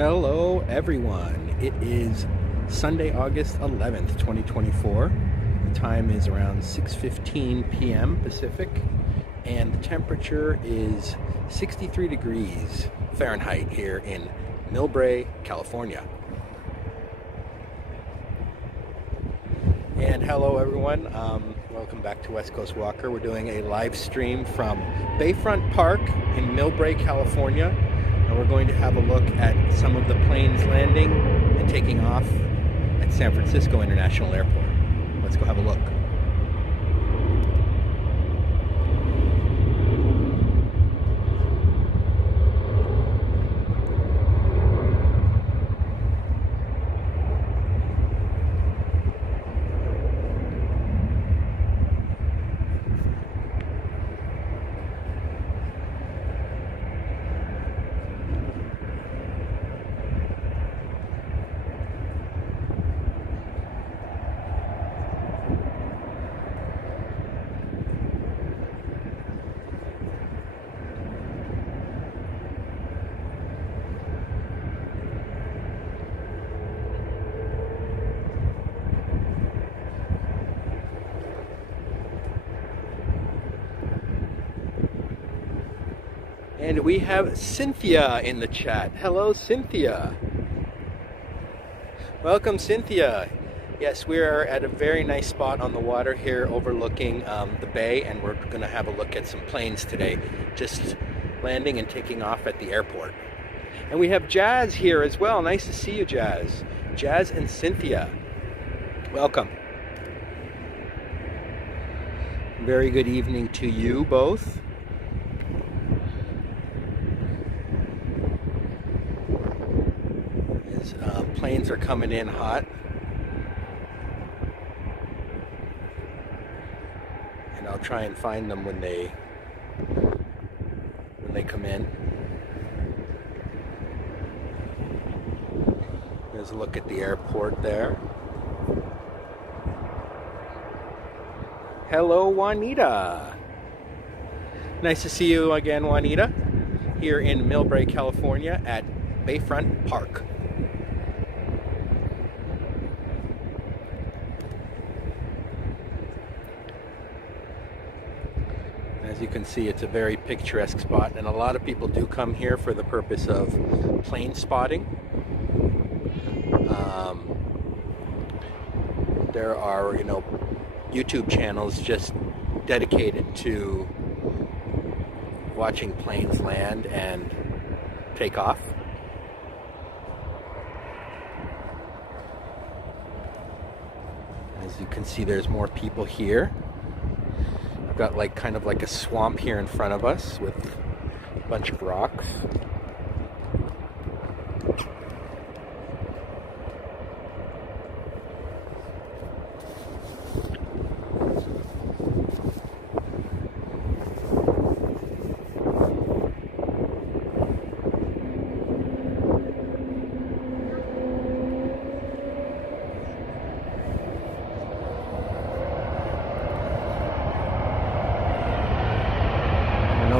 Hello everyone, it is Sunday, August 11th, 2024. The time is around 6:15 p.m. Pacific and the temperature is 63 degrees Fahrenheit here in Millbrae, California. And hello everyone, welcome back to West Coast Walker. We're doing a live stream from Bayfront Park in Millbrae, California. And we're going to have a look at some of the planes landing and taking off at San Francisco International Airport. Let's go have a look. And we have Cynthia in the chat. Hello, Cynthia. Welcome, Cynthia. Yes, we are at a very nice spot on the water here overlooking the bay, and we're going to have a look at some planes today, just landing and taking off at the airport. And we have Jazz here as well. Nice to see you, Jazz. Jazz and Cynthia. Welcome. Very good evening to you both. Planes are coming in hot, and I'll try and find them when they come in. There's a look at the airport there. Hello, Juanita. Nice to see you again, Juanita, here in Millbrae, California at Bayfront Park. As you can see, it's a very picturesque spot, and a lot of people do come here for the purpose of plane spotting. There are, YouTube channels just dedicated to watching planes land and take off. As you can see, there's more people here. Got kind of like a swamp here in front of us with a bunch of rocks.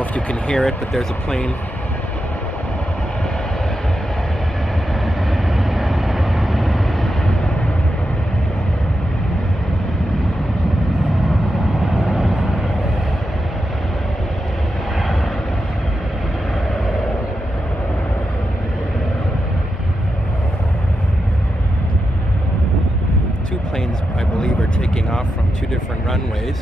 If you can hear it, but there's a plane. Two planes, I believe, are taking off from two different runways.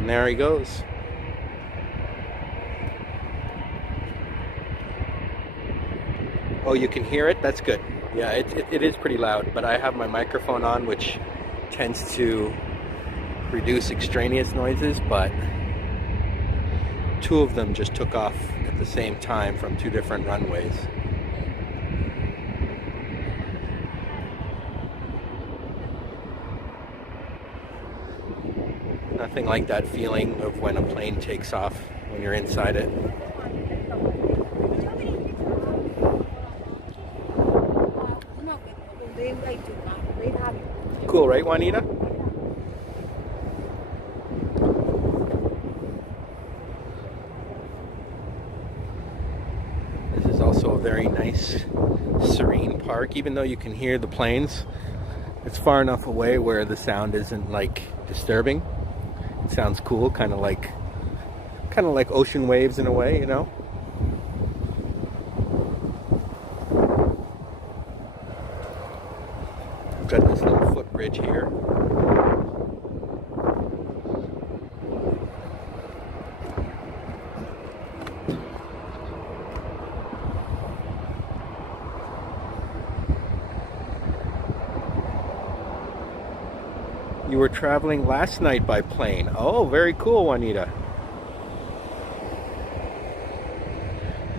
And there he goes. Oh, you can hear it? That's good. Yeah, it is pretty loud, but I have my microphone on, which tends to reduce extraneous noises, but two of them just took off at the same time from two different runways. Nothing like that feeling of when a plane takes off when you're inside it. Cool, right, Juanita? park, even though you can hear the planes. It's far enough away where the sound isn't like disturbing. It sounds cool, kind of like ocean waves in a way, you know. We've got this little footbridge here. You were traveling last night by plane. Oh, very cool, Juanita.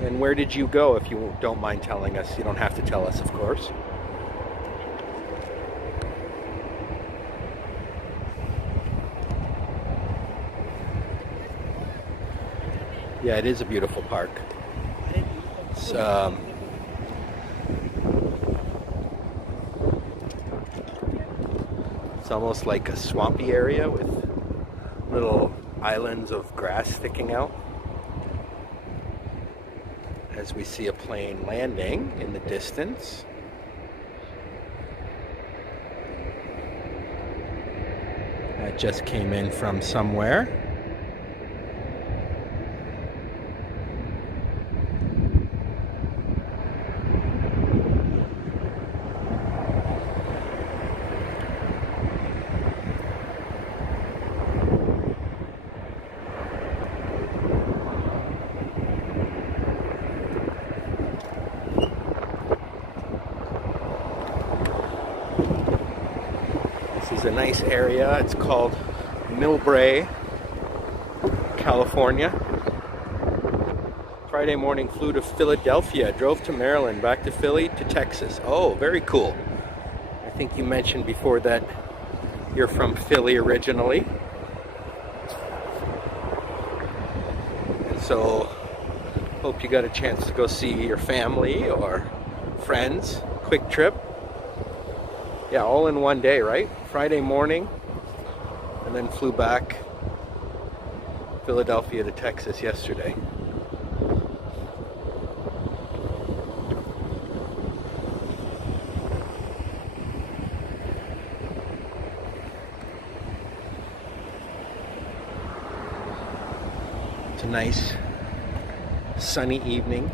And where did you go, if you don't mind telling us? You don't have to tell us, of course. Yeah, it is a beautiful park. It's almost like a swampy area with little islands of grass sticking out. As we see a plane landing in the distance. That just came in from somewhere. This is a nice area. It's called Millbrae, California. Friday morning flew to Philadelphia, drove to Maryland, back to Philly to Texas. Oh, very cool. I think you mentioned before that you're from Philly originally. And so, hope you got a chance to go see your family or friends. Quick trip. Yeah, all in one day, right? Friday morning, and then flew back Philadelphia to Texas yesterday. It's a nice sunny evening.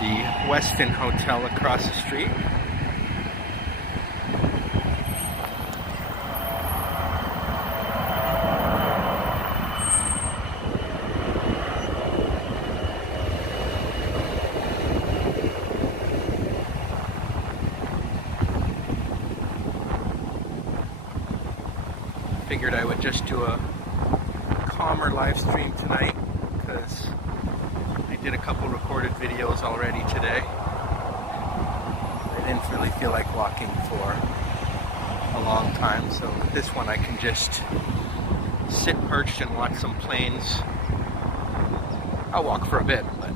The Westin Hotel across the street. Figured I would just do a calmer live stream tonight because I did a couple recorded videos already today. I didn't really feel like walking for a long time, so this one I can just sit perched and watch some planes. I'll walk for a bit, but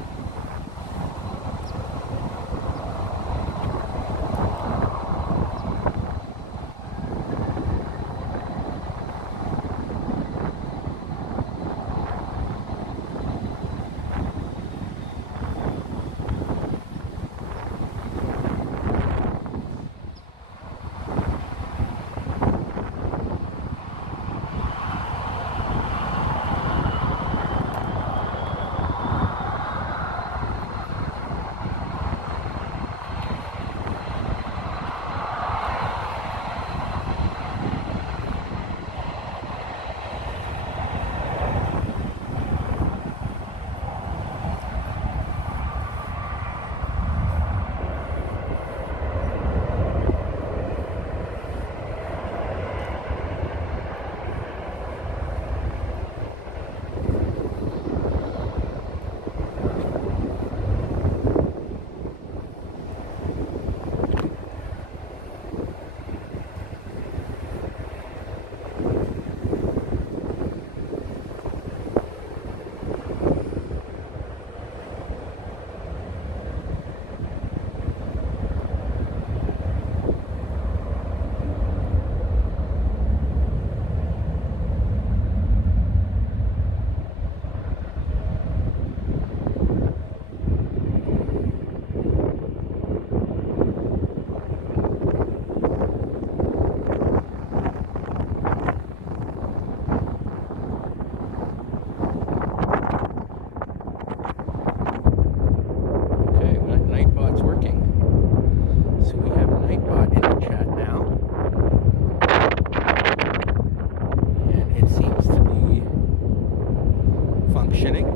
functioning.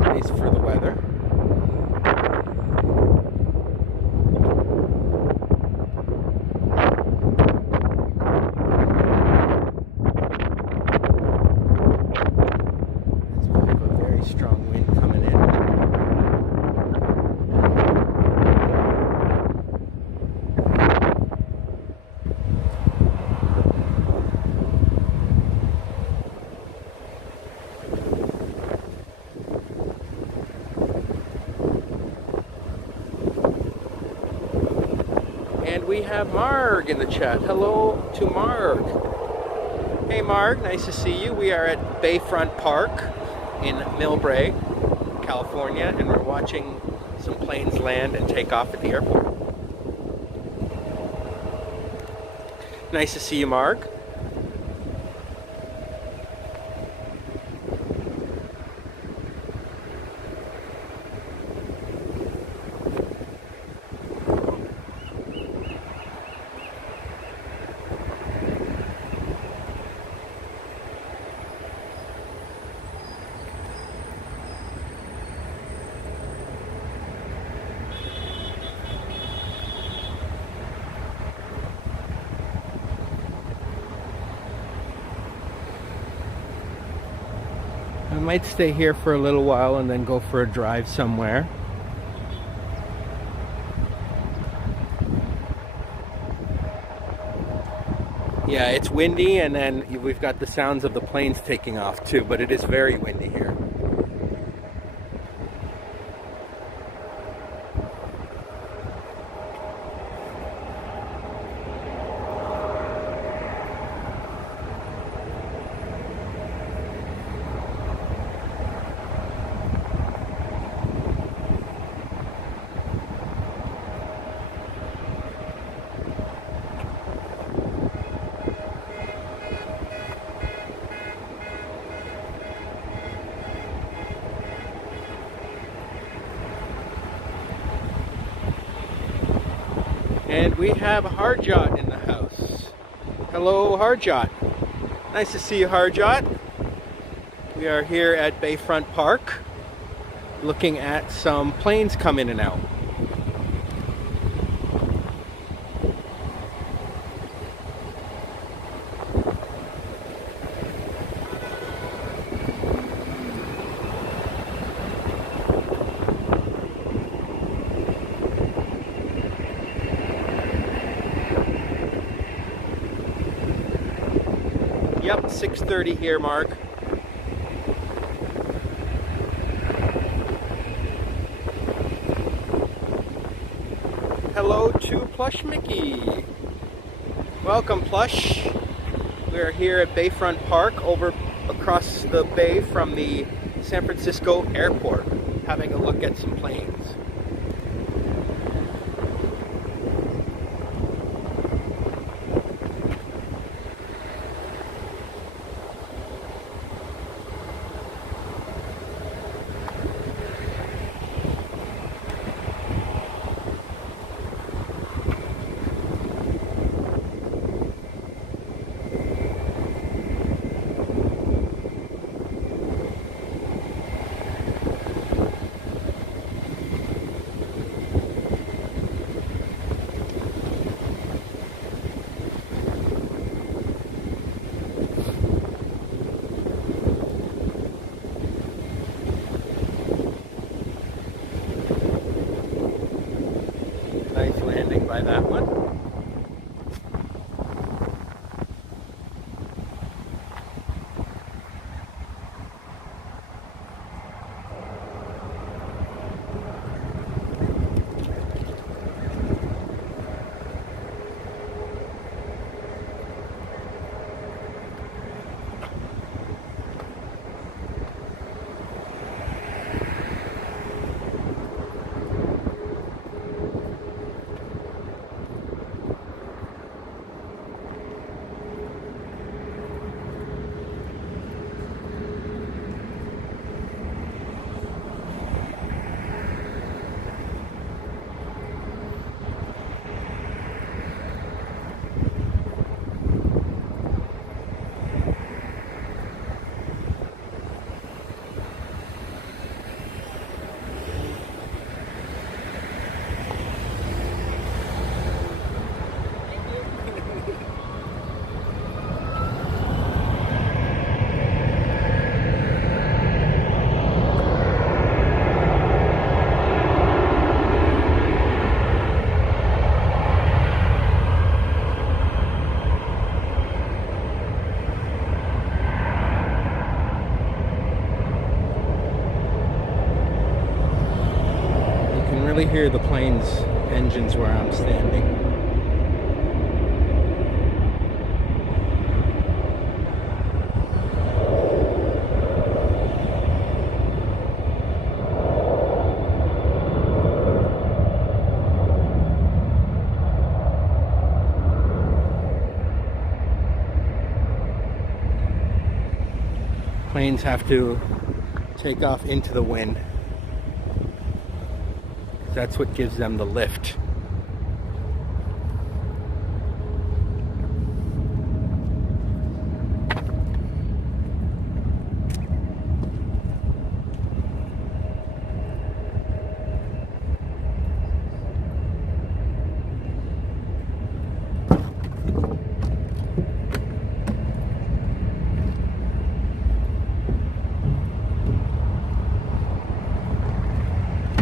Nice for the weather. We have a very strong wind coming in. And we have Marg in the chat. Hello to Marg. Hey Marg, nice to see you. We are at Bayfront Park in Millbrae, California, and we're watching some planes land and take off at the airport. Nice to see you, Marg. I might stay here for a little while and then go for a drive somewhere. Yeah, it's windy, and then we've got the sounds of the planes taking off too, but it is very windy here. And we have Harjot in the house. Hello, Harjot. Nice to see you, Harjot. We are here at Bayfront Park, looking at some planes come in and out. Yep, 6:30 here, Mark. Hello to Plush Mickey. Welcome, Plush. We are here at Bayfront Park, over across the bay from the San Francisco airport, having a look at some planes. Nice landing by that one. really hear the plane's engines where I'm standing. Planes have to take off into the wind. That's what gives them the lift.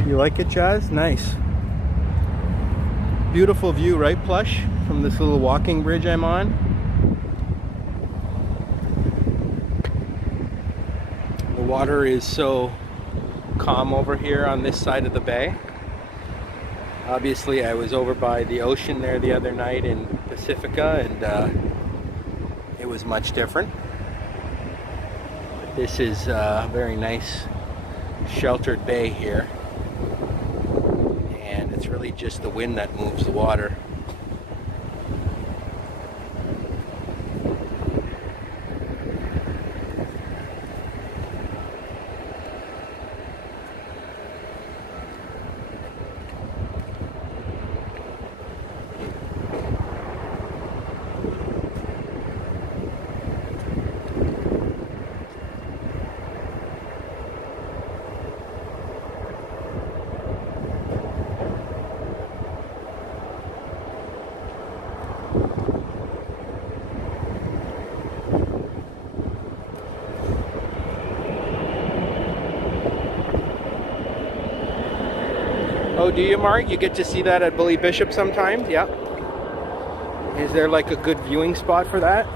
You like it, Jazz? Nice. Beautiful view, right, Plush? From this little walking bridge I'm on. The water is so calm over here on this side of the bay. Obviously, I was over by the ocean there the other night in Pacifica, and it was much different. This is a very nice sheltered bay here. It's really just the wind that moves the water. Oh, do you, Mark? You get to see that at Bully Bishop sometimes? Yeah. Is there like a good viewing spot for that?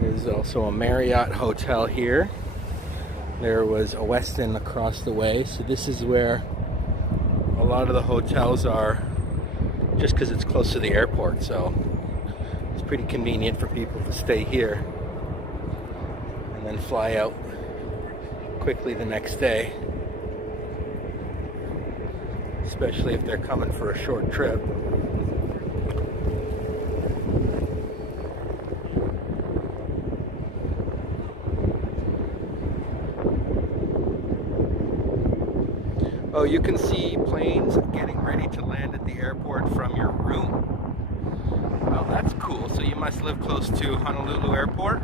There's also a Marriott hotel here. There was a Westin across the way, so this is where a lot of the hotels are, just because it's close to the airport, so it's pretty convenient for people to stay here and then fly out quickly the next day, especially if they're coming for a short trip. Oh, you can see planes getting ready to land at the airport from your room. Well, that's cool. So you must live close to Honolulu Airport.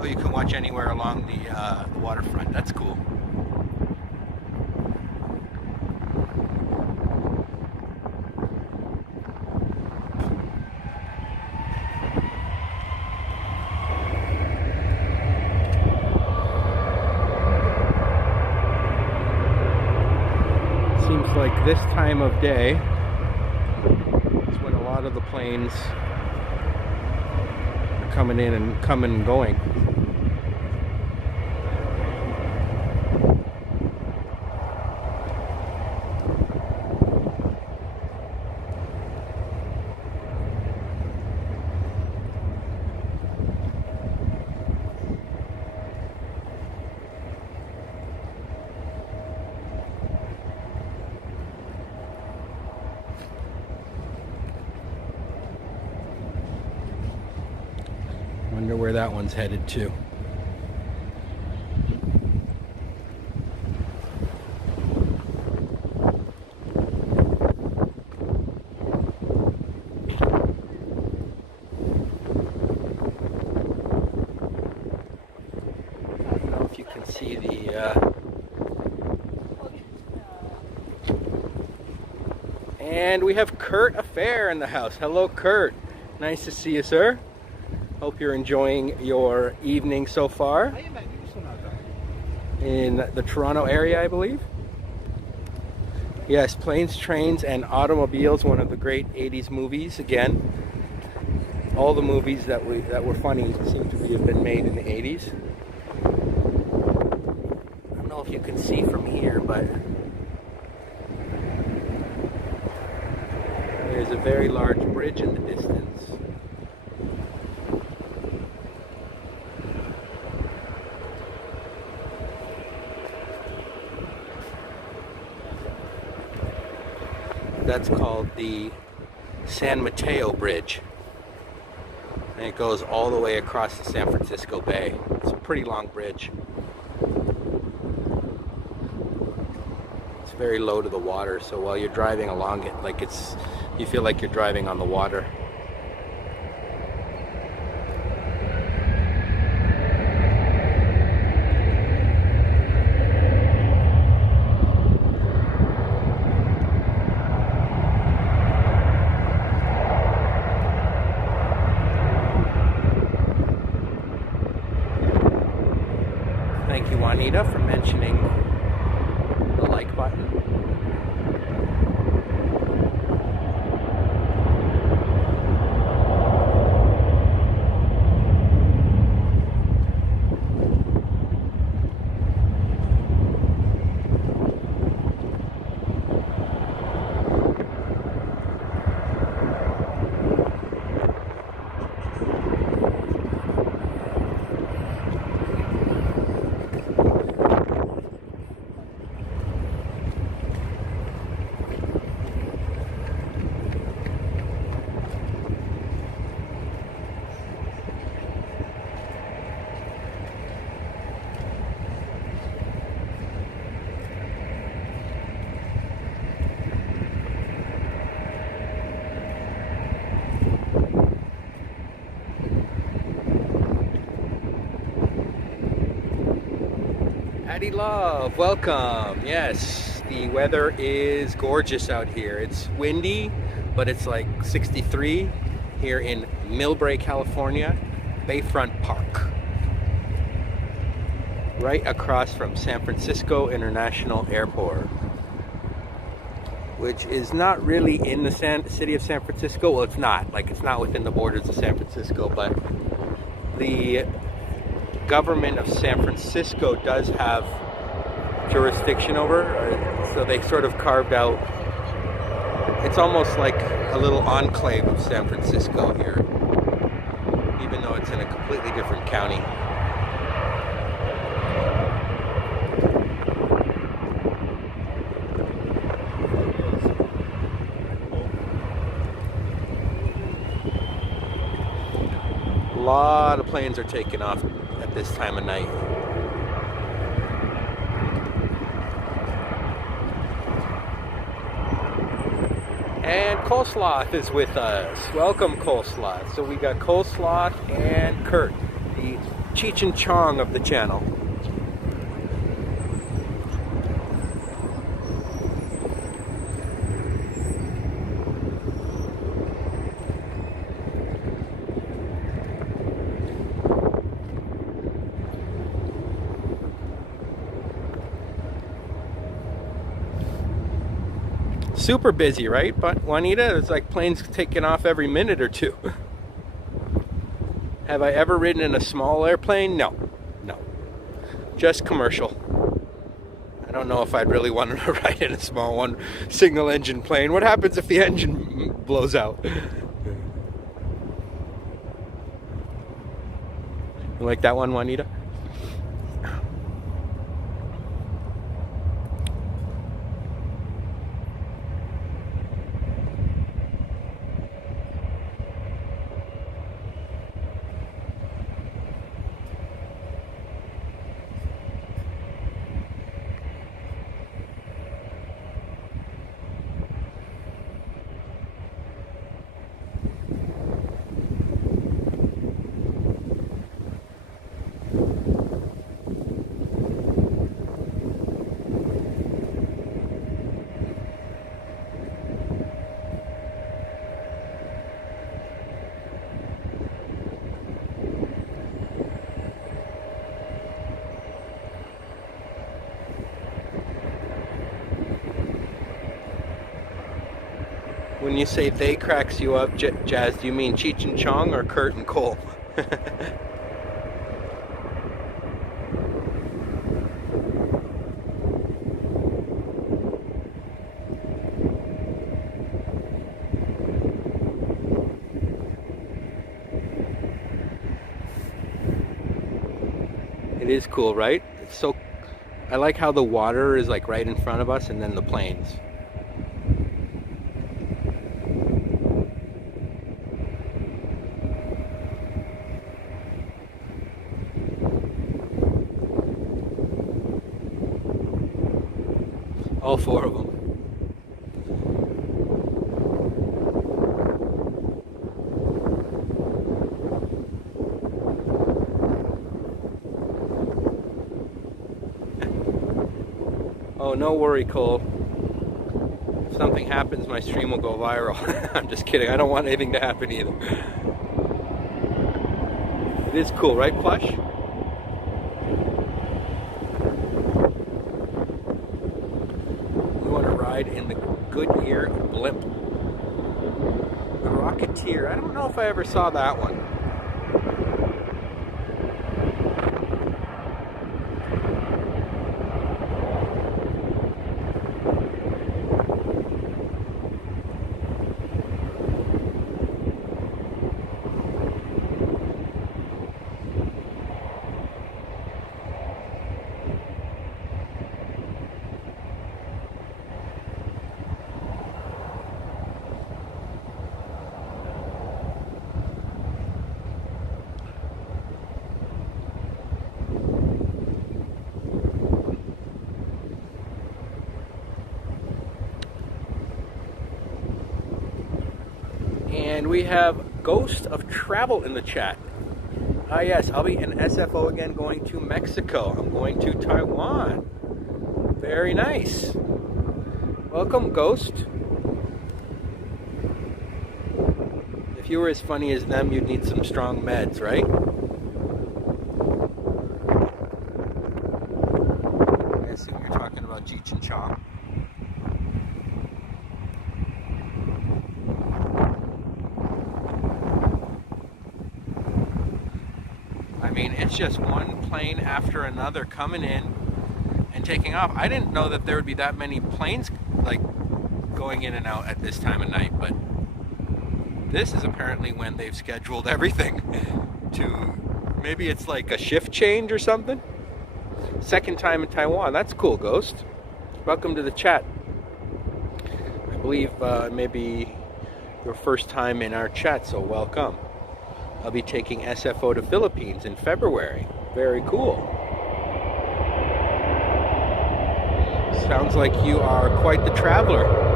Oh, you can watch anywhere along the waterfront. That's cool. Seems like this time of day is when a lot of the planes are coming in and coming and going. Wonder where that one's headed to. I don't know if you can see the and we have Kurt Affair in the house. Hello, Kurt. Nice to see you, sir. Hope you're enjoying your evening so far in the Toronto area, I believe. Yes, Planes, Trains, and Automobiles, one of the great 80s movies. Again, all the movies that were funny seem to have been made in the 80s. I don't know if you can see from here, but there's a very large bridge in the distance. That's called the San Mateo Bridge. And it goes all the way across the San Francisco Bay. It's a pretty long bridge. It's very low to the water, so while you're driving along it, you feel like you're driving on the water. Thank you, Juanita, for mentioning the like button. Patty Love, welcome. Yes, the weather is gorgeous out here. It's windy, but it's like 63 here in Millbrae, California, Bayfront Park. Right across from San Francisco International Airport, which is not really in the city of San Francisco. Well, it's not within the borders of San Francisco, but the government of San Francisco does have jurisdiction over, so they sort of carved out, it's almost like a little enclave of San Francisco here, even though it's in a completely different county. A lot of planes are taking off at this time of night. And Coleslaw is with us. Welcome, Coleslaw. So we got Coleslaw and Kurt, the Cheech and Chong of the channel. Super busy, right? But Juanita, it's like planes taking off every minute or two. Have I ever ridden in a small airplane? No. Just commercial. I don't know if I'd really want to ride in a small one, single engine plane. What happens if the engine blows out? You like that one, Juanita? When you say they cracks you up, Jazz, do you mean Cheech and Chong or Kurt and Cole? It is cool, right? It's so, I like how the water is like right in front of us and then the plains. All four of them. Oh, no worry, Cole. If something happens, my stream will go viral. I'm just kidding. I don't want anything to happen either. It is cool, right, Plush? We want to ride in the Goodyear blimp. The Rocketeer. I don't know if I ever saw that one. And we have Ghost of Travel in the chat. Ah yes, I'll be in SFO again, going to Mexico. I'm going to Taiwan. Very nice. Welcome, Ghost. If you were as funny as them, you'd need some strong meds, right? I assume you're talking about Cheech and Chong. I mean, it's just one plane after another coming in and taking off. I didn't know that there would be that many planes like going in and out at this time of night, but this is apparently when they've scheduled everything to, maybe it's like a shift change or something. Second time in Taiwan. That's cool, Ghost. Welcome to the chat. I believe maybe your first time in our chat, so welcome. I'll be taking SFO to Philippines in February. Very cool. Sounds like you are quite the traveler.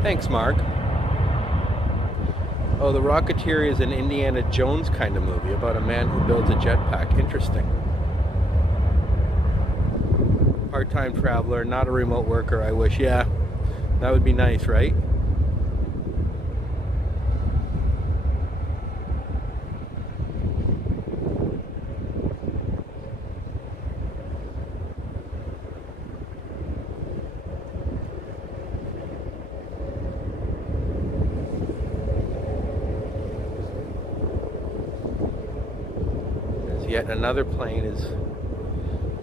Thanks, Mark. Oh, The Rocketeer is an Indiana Jones kind of movie about a man who builds a jetpack. Interesting. Part-time traveler, not a remote worker, I wish. Yeah, that would be nice, right? Yet another plane is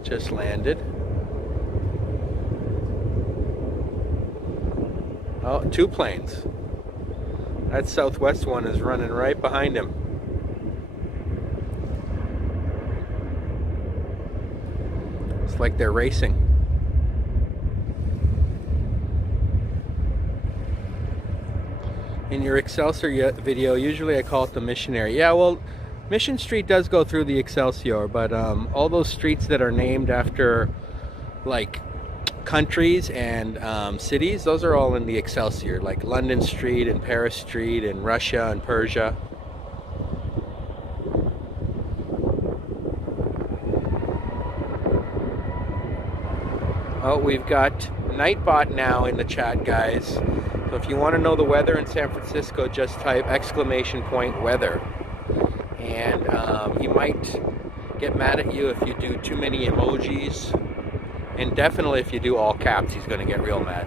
just landed. Oh, two planes. That Southwest one is running right behind him. It's like they're racing. In your Excelsior video, usually I call it the Missionary. Yeah, well, Mission Street does go through the Excelsior, but all those streets that are named after like countries and cities, those are all in the Excelsior, like London Street and Paris Street and Russia and Persia. Oh, we've got Nightbot now in the chat, guys. So if you want to know the weather in San Francisco, just type !weather. And he might get mad at you if you do too many emojis. And definitely if you do all caps, he's going to get real mad.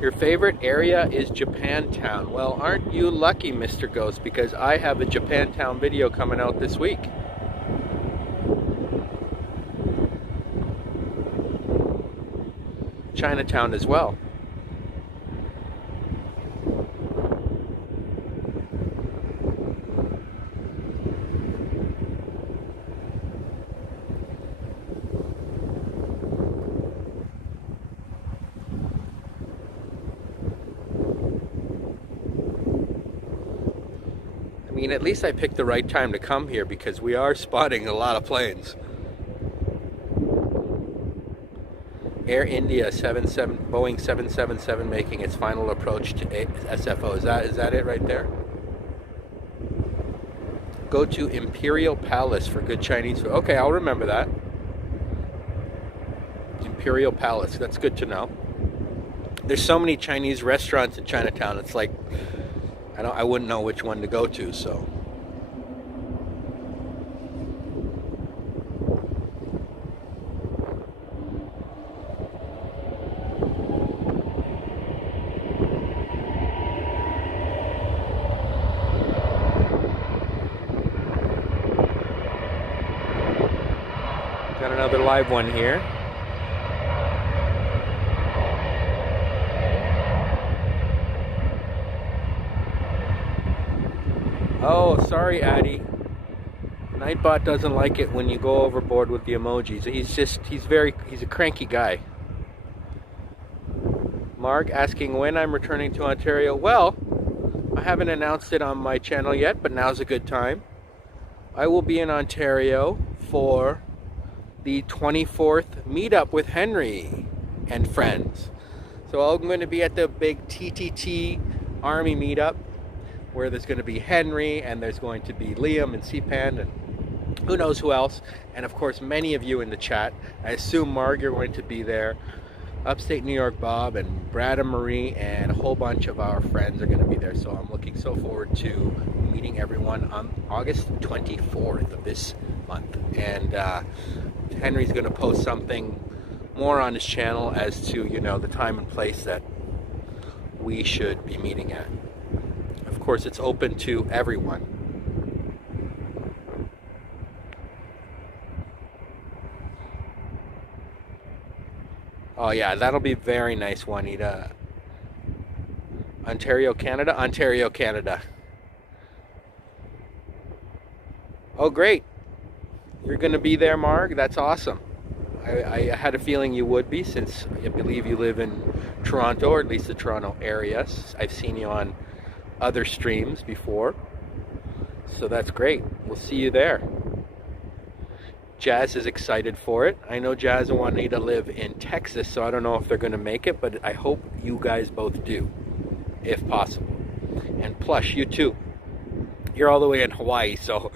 Your favorite area is Japantown. Well, aren't you lucky, Mr. Ghost, because I have a Japantown video coming out this week. Chinatown as well. I mean, at least I picked the right time to come here because we are spotting a lot of planes. Air India Boeing 777 making its final approach to SFO. Is that it right there? Go to Imperial Palace for good Chinese food. Okay, I'll remember that. Imperial Palace, that's good to know. There's so many Chinese restaurants in Chinatown, it's like I wouldn't know which one to go to, so. Got another live one here. Oh, sorry, Addy. Nightbot doesn't like it when you go overboard with the emojis. He's a cranky guy. Mark asking when I'm returning to Ontario. Well, I haven't announced it on my channel yet, but now's a good time. I will be in Ontario for the 24th meetup with Henry and friends. So I'm going to be at the big TTT Army meetup, where there's going to be Henry, and there's going to be Liam and CPAN, and who knows who else, and of course many of you in the chat. I assume Marg, you're going to be there. Upstate New York Bob and Brad and Marie and a whole bunch of our friends are going to be there, so I'm looking so forward to meeting everyone on August 24th of this month. And Henry's going to post something more on his channel as to, you know, the time and place that we should be meeting at. Of course, it's open to everyone. Oh yeah, that'll be very nice, Juanita. Ontario, Canada? Ontario, Canada. Oh great. You're going to be there, Marg? That's awesome. I had a feeling you would be, since I believe you live in Toronto, or at least the Toronto area. I've seen you on other streams before, so that's great. We'll see you there. Jazz is excited for it. I know Jazz and Juanita live in Texas, so I don't know if they're going to make it, but I hope you guys both do, if possible. And Plush, you too. You're all the way in Hawaii, so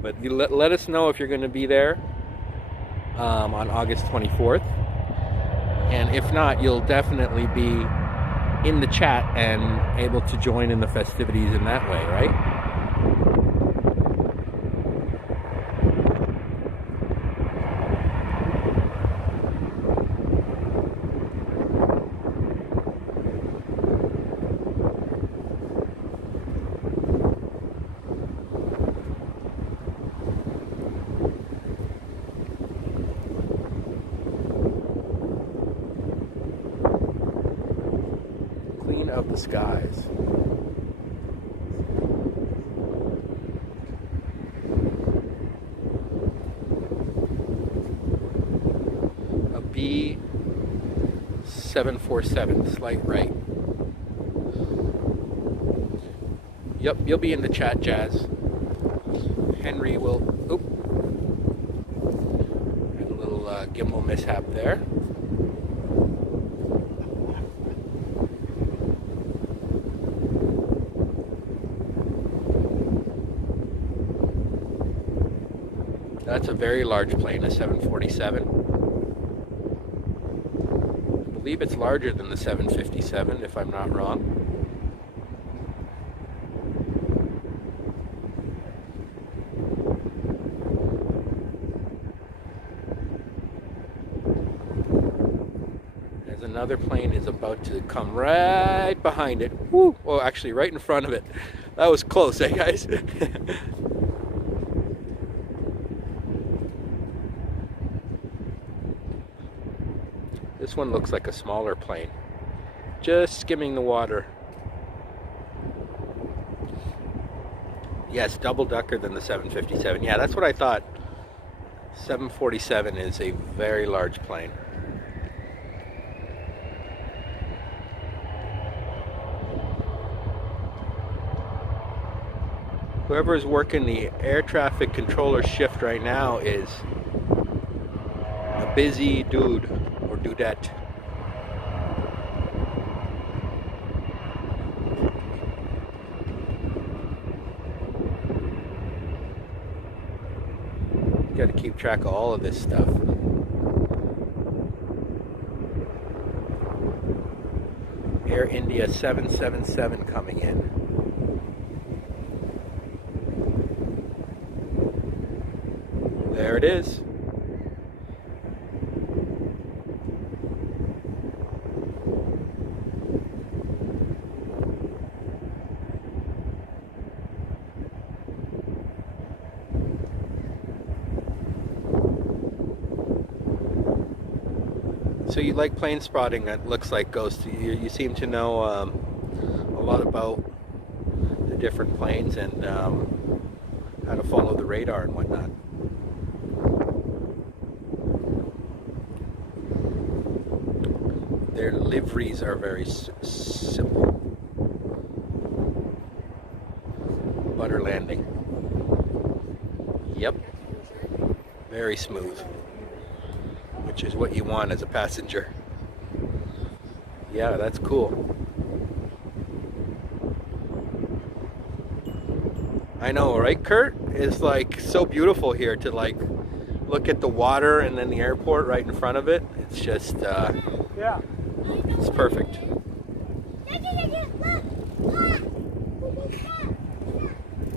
but you let us know if you're going to be there on August 24th, and if not, you'll definitely be in the chat and able to join in the festivities in that way, right? Of the skies. A B747, slight right. Yep, you'll be in the chat, Jazz. Henry will. Oop. Had a little gimbal mishap there. That's a very large plane, a 747. I believe it's larger than the 757, if I'm not wrong. As another plane is about to come right behind it. Woo! Oh, actually right in front of it. That was close, eh, guys? This one looks like a smaller plane, just skimming the water. Yes, double decker than the 757. Yeah, that's what I thought. 747 is a very large plane. Whoever is working the air traffic controller shift right now is a busy dude or dudette. You got to keep track of all of this stuff. Air India 777 coming in. There it is. So you like plane spotting, it looks like, Ghost. You seem to know a lot about the different planes and how to follow the radar and whatnot. Their liveries are very simple. Butter landing. Yep. Very smooth. Which is what you want as a passenger. Yeah, that's cool. I know, right, Kurt? It's like so beautiful here to like look at the water and then the airport right in front of it. It's just yeah. It's perfect.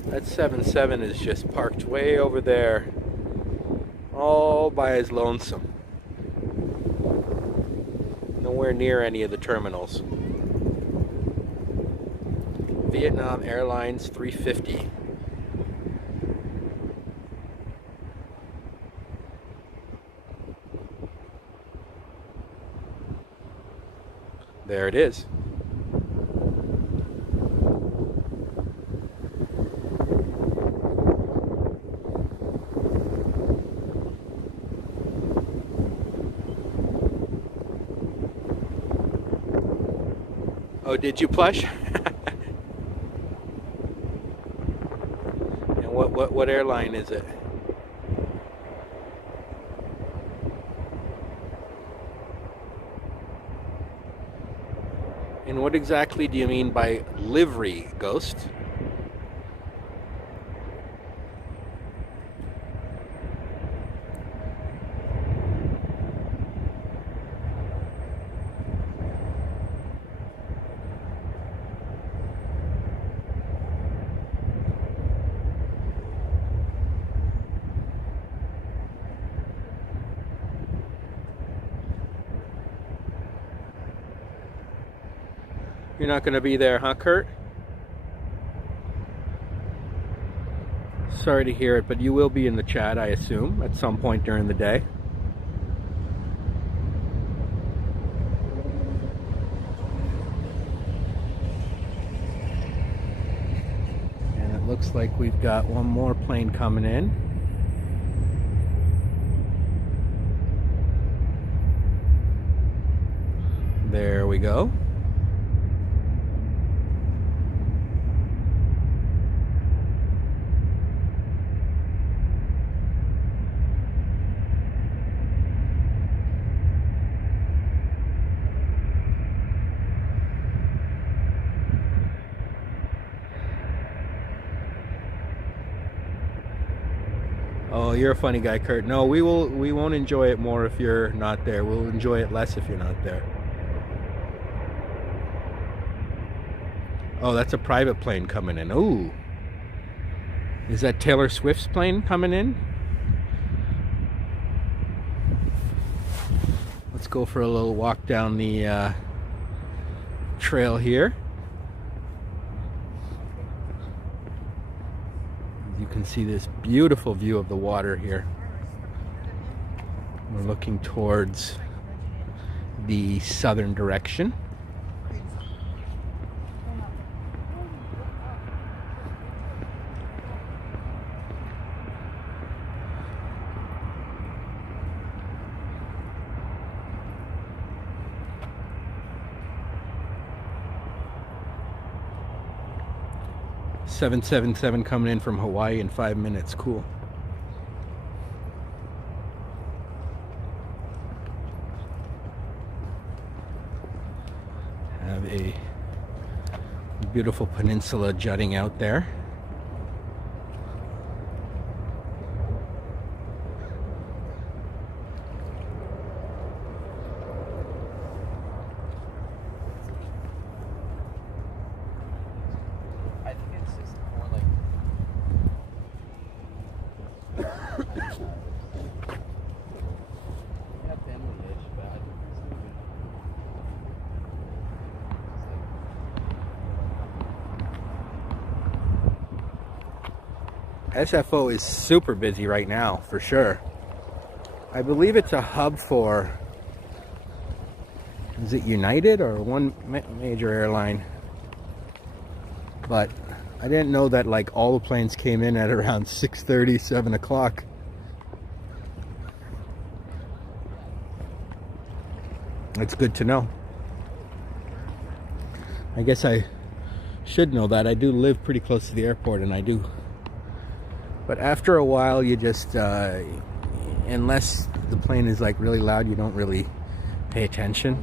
That 77 is just parked way over there, all by his lonesome. Nowhere near any of the terminals. Vietnam Airlines 350. There it is. Oh, did you plush? And what airline is it? And what exactly do you mean by livery, Ghost? You're not going to be there, huh, Kurt? Sorry to hear it, but you will be in the chat, I assume, at some point during the day. And it looks like we've got one more plane coming in. There we go. Oh, you're a funny guy, Kurt. No, we won't enjoy it more if you're not there. We'll enjoy it less if you're not there. Oh, that's a private plane coming in. Ooh. Is that Taylor Swift's plane coming in? Let's go for a little walk down the trail here. You can see this beautiful view of the water here. We're looking towards the southern direction. $777 coming in from Hawaii in 5 minutes. Cool. Have a beautiful peninsula jutting out there. SFO is super busy right now, for sure. I believe it's a hub for, is it United or one major airline? But I didn't know that like all the planes came in at around 6:30, 7 o'clock. It's good to know. I guess I should know that. I do live pretty close to the airport, and I do. But after a while, you just, unless the plane is like really loud, you don't really pay attention.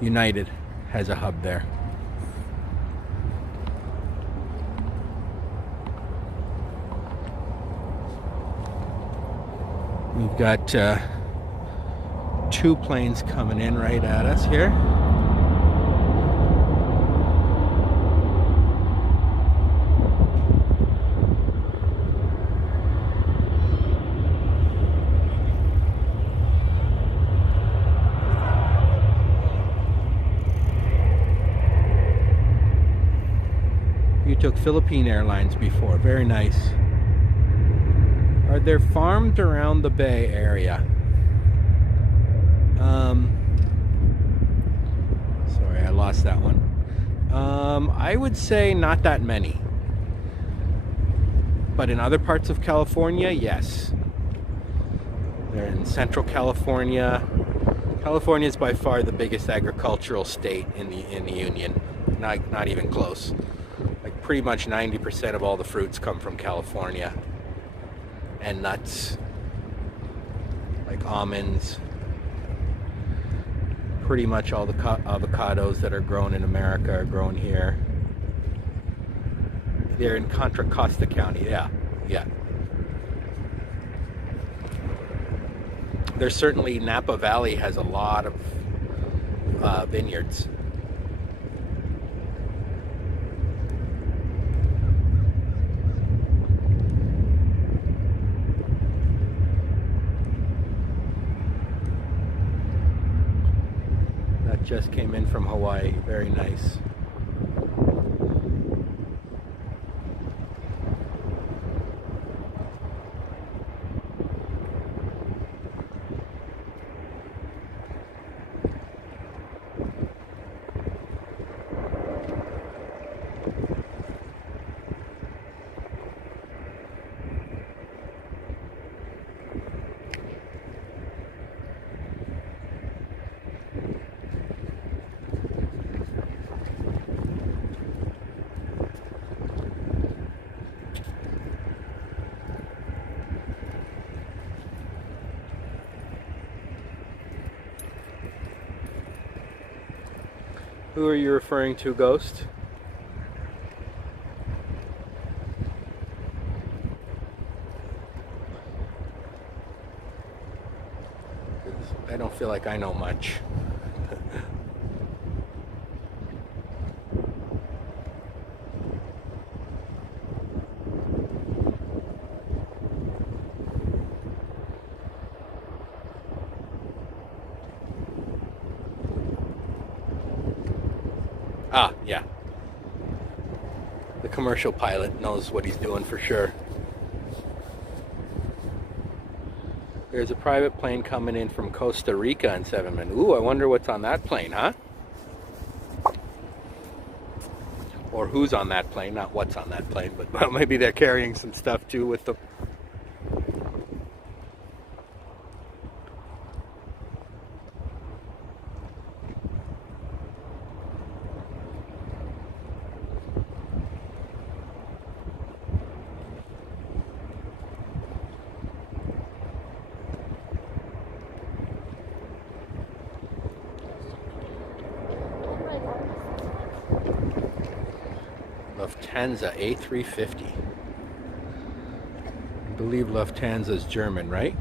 United has a hub there. We've got 2 planes coming in right at us here. You took Philippine Airlines before. Very nice. Are there farms around the Bay area? Sorry, I lost that one. I would say not that many. But in other parts of California, yes. They're in Central California. California is by far the biggest agricultural state in the Union. Not even close. Like pretty much 90% of all the fruits come from California. And nuts, like almonds. Pretty much all the avocados that are grown in America are grown here. They're in Contra Costa County, yeah. There's certainly, Napa Valley has a lot of vineyards. That just came in from Hawaii, very nice. Who are you referring to, Ghost? feel like I know much. Ah, yeah. The commercial pilot knows what he's doing for sure. There's a private plane coming in from Costa Rica in 7 minutes. Ooh, I wonder what's on that plane, huh? Or who's on that plane, not what's on that plane, but well, maybe they're carrying some stuff too with them. Lufthansa A350. I believe Lufthansa is German, right?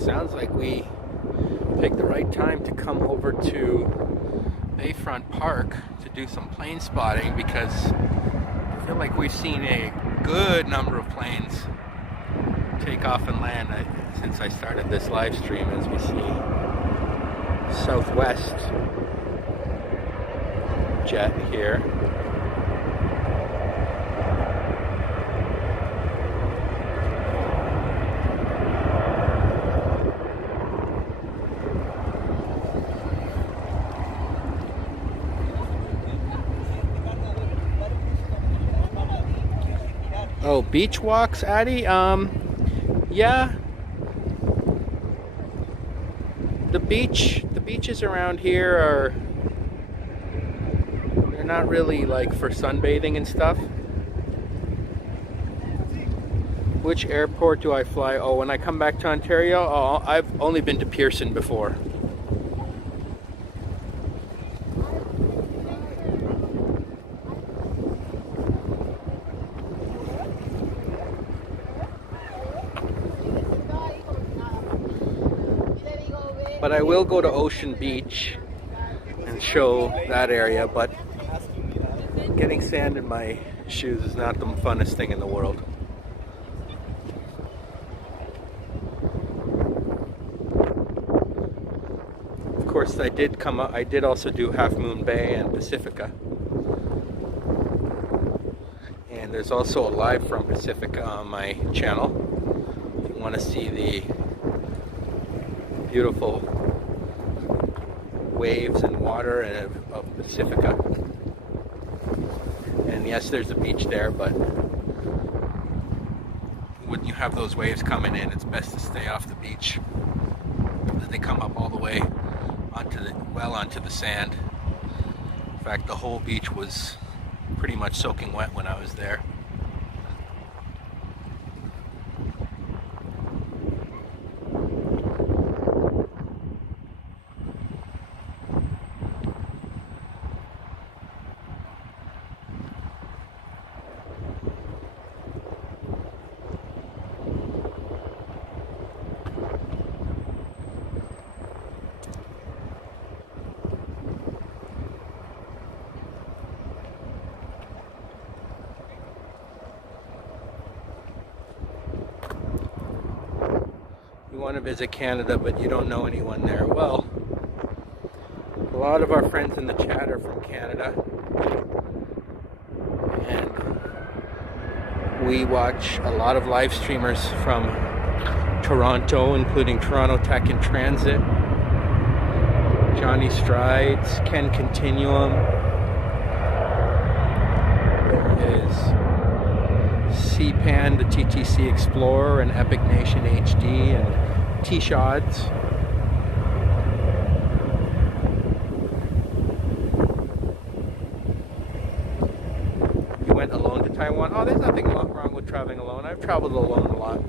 Sounds like we picked the right time to come over to Bayfront Park to do some plane spotting, because I feel like we've seen a good number of planes take off and land since I started this live stream. As we see Southwest jet here. Oh, beach walks, Addie? Yeah. The beaches around here are, they're not really like for sunbathing and stuff. Which airport do I fly? Oh, when I come back to Ontario? Oh, I've only been to Pearson before. But I will go to Ocean Beach and show that area, but getting sand in my shoes is not the funnest thing in the world. Of course, I did also do Half Moon Bay and Pacifica. And there's also a live from Pacifica on my channel if you want to see the beautiful waves and water of Pacifica. And yes, there's a beach there, but when you have those waves coming in, it's best to stay off the beach. They come up all the way onto the sand. In fact, the whole beach was pretty much soaking wet when I was there. You want to visit Canada, but you don't know anyone there. Well, a lot of our friends in the chat are from Canada, and we watch a lot of live streamers from Toronto, including Toronto Tech in Transit, Johnny Strides, Ken Continuum. There is CPAN, the TTC Explorer, and Epic Nation HD, and T-Shods. You went alone to Taiwan? Oh, there's nothing wrong with traveling alone. I've traveled alone a lot.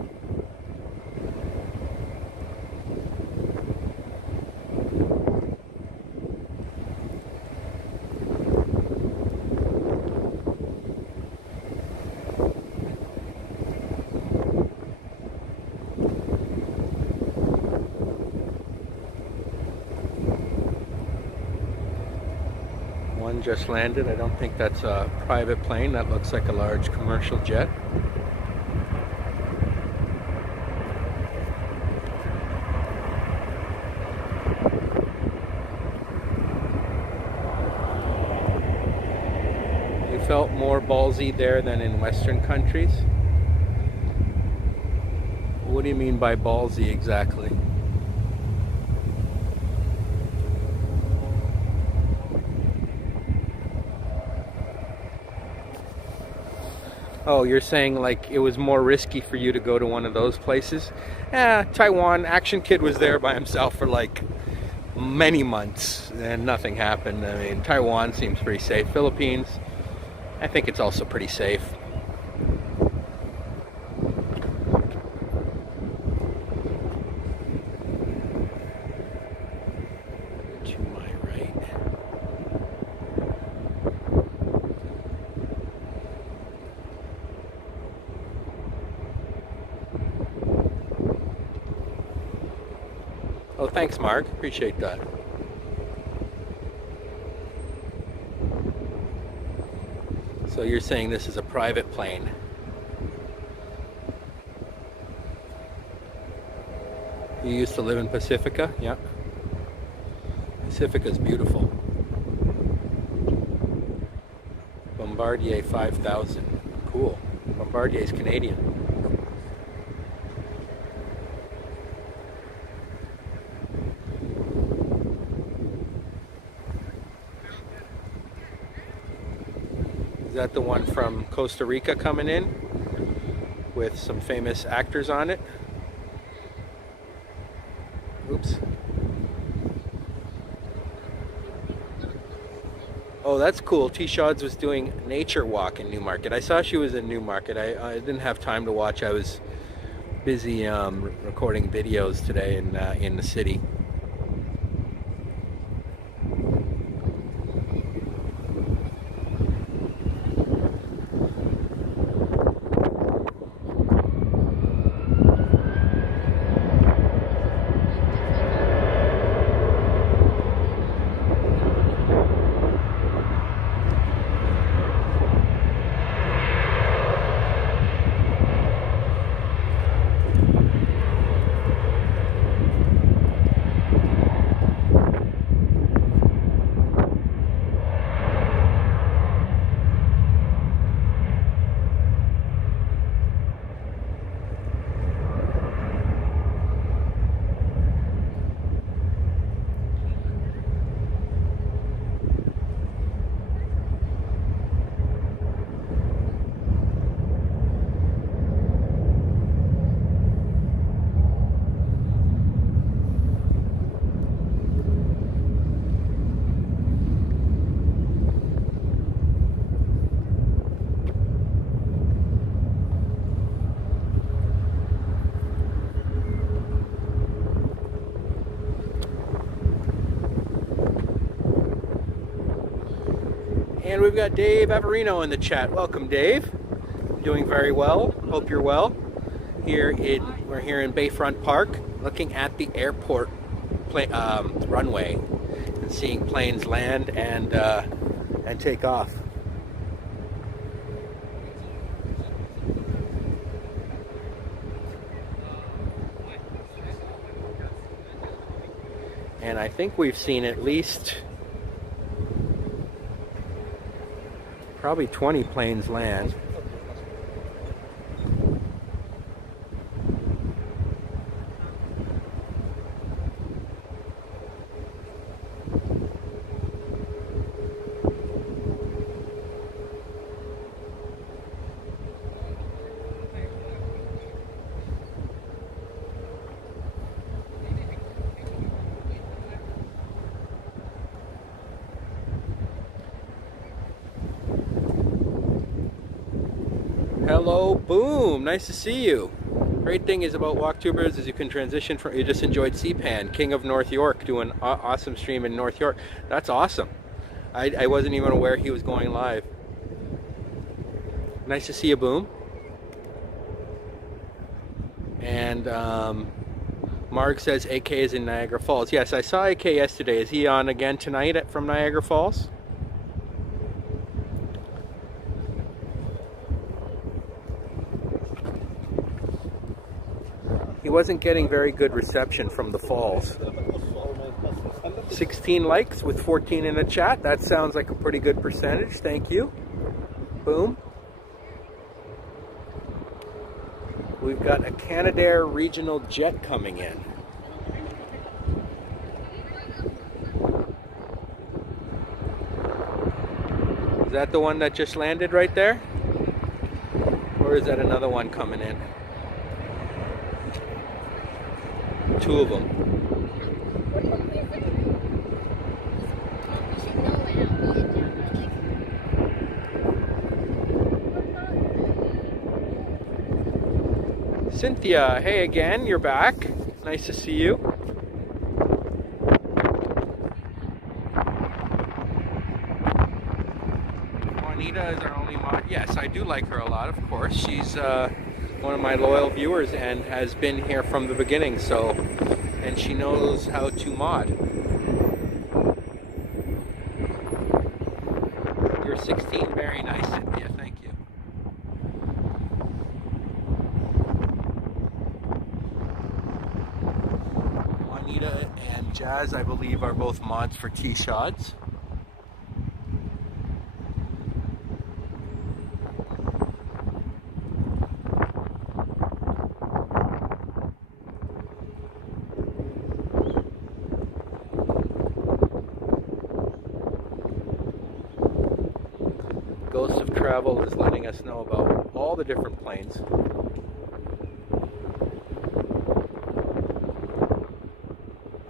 One just landed. I don't think that's a private plane. That looks like a large commercial jet. You felt more ballsy there than in Western countries? What do you mean by ballsy exactly? Oh, you're saying like it was more risky for you to go to one of those places? Taiwan, Action Kid was there by himself for like many months and nothing happened. I mean, Taiwan seems pretty safe. Philippines, I think it's also pretty safe. To my right. Oh, thanks, Mark. Appreciate that. So you're saying this is a private plane? You used to live in Pacifica? Yeah. Pacifica's beautiful. Bombardier 5000. Cool. Bombardier's Canadian. Is that the one from Costa Rica coming in with some famous actors on it? Oops. Oh, that's cool. T-Shods was doing Nature Walk in Newmarket. I saw she was in Newmarket. I didn't have time to watch. I was busy recording videos today in the city. And we've got Dave Averino in the chat. Welcome, Dave. Doing very well. Hope you're well. We're here in Bayfront Park, looking at the airport runway and seeing planes land and take off. And I think we've seen at least probably 20 planes land. Hello, Boom. Nice to see you. Great thing is about WalkTubers is you can transition from, you just enjoyed CPAN, King of North York, doing an awesome stream in North York. That's awesome. I wasn't even aware he was going live. Nice to see you, Boom. And Marg says AK is in Niagara Falls. Yes, I saw AK yesterday. Is he on again tonight from Niagara Falls? He wasn't getting very good reception from the falls. 16 likes with 14 in the chat. That sounds like a pretty good percentage. Thank you. Boom. We've got a Canadair regional jet coming in. Is that the one that just landed right there? Or is that another one coming in? Two of them. Cynthia, hey again, you're back. Nice to see you. Juanita is our only mod. Yes, I do like her a lot, of course. She's one of my loyal viewers and has been here from the beginning, so, and she knows how to mod. You're 16, very nice, Cynthia, thank you. Juanita and Jazz, I believe, are both mods for T-Shods. Travel is letting us know about all the different planes.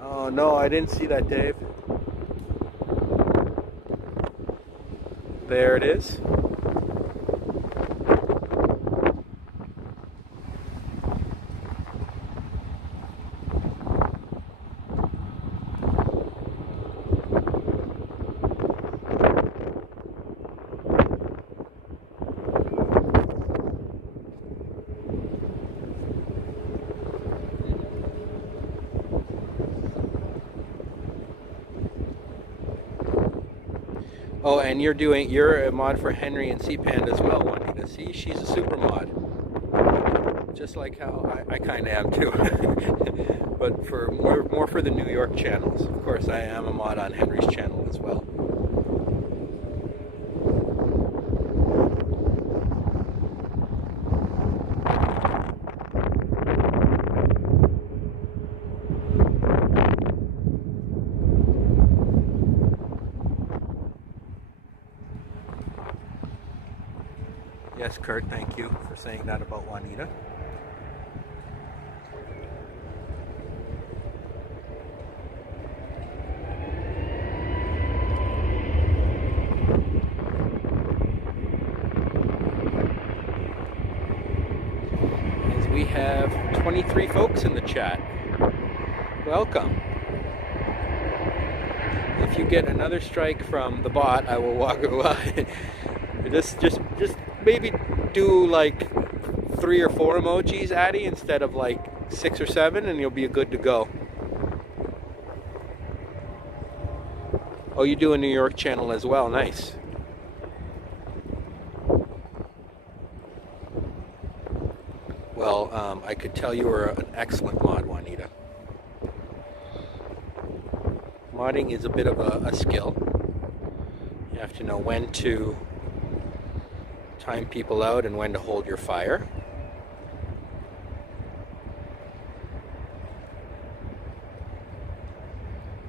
Oh no, I didn't see that, Dave. There it is. Oh, and you're a mod for Henry and CPAN as well, Juanita. See, she's a super mod. Just like how I kind of am too. But for more for the New York channels. Of course, I am a mod on Henry's channel as well. Yes, Kurt, thank you for saying that about Juanita. As we have 23 folks in the chat. Welcome. If you get another strike from the bot, I will walk away. just maybe do like 3 or 4 emojis, Addy, instead of like 6 or 7, and you'll be good to go. Oh, you do a New York channel as well. Nice. Well, I could tell you were an excellent mod, Juanita. Modding is a bit of a skill. You have to know when to time people out and when to hold your fire.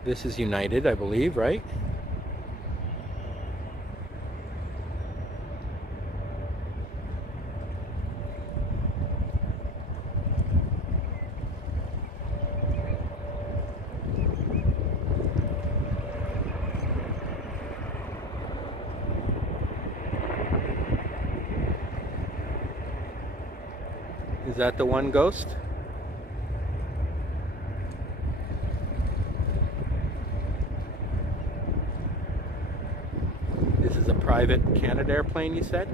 This is United, I believe, right? Is that the one ghost? This is a private Canadair plane, you said?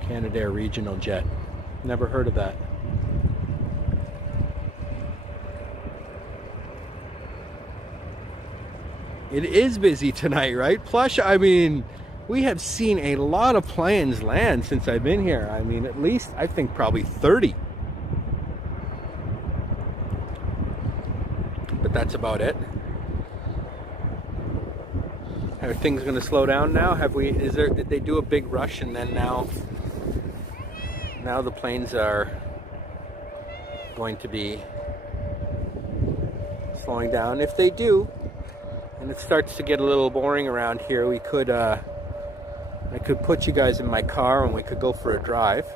Canadair regional jet. Never heard of that. It is busy tonight, right? Plush, I mean, we have seen a lot of planes land since I've been here. I mean, at least, I think probably 30. But that's about it. Are things going to slow down now? Did they do a big rush and then now the planes are going to be slowing down? If they do, and it starts to get a little boring around here, we could I could put you guys in my car and we could go for a drive.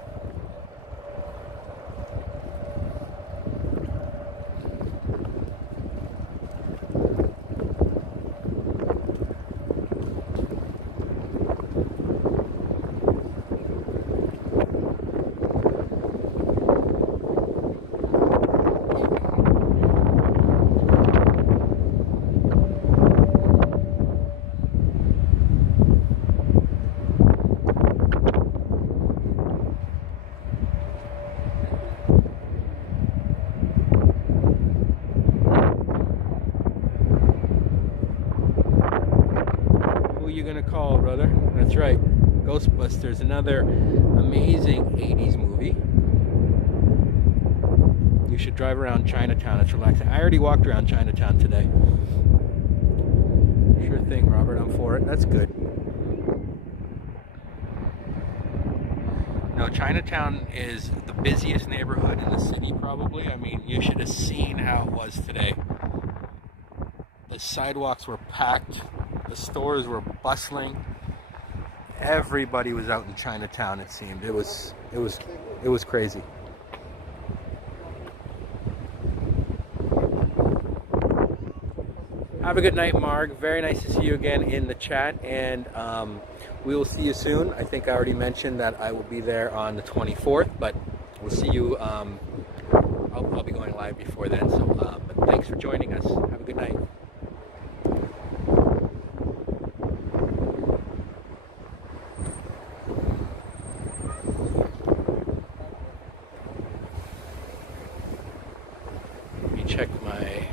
Call, brother. That's right. Ghostbusters, another amazing 80s movie. You should drive around Chinatown. It's relaxing. I already walked around Chinatown today. Sure thing, Robert. I'm for it. That's good. No, Chinatown is the busiest neighborhood in the city, probably. I mean, you should have seen how it was today. The sidewalks were packed. The stores were bustling. Everybody was out in Chinatown, it seemed. It was crazy. Have a good night, Marg. Very nice to see you again in the chat, and we will see you soon. I think I already mentioned that I will be there on the 24th, but we'll see you. I'll be going live before then, so but thanks for joining us. Have a good night. Check my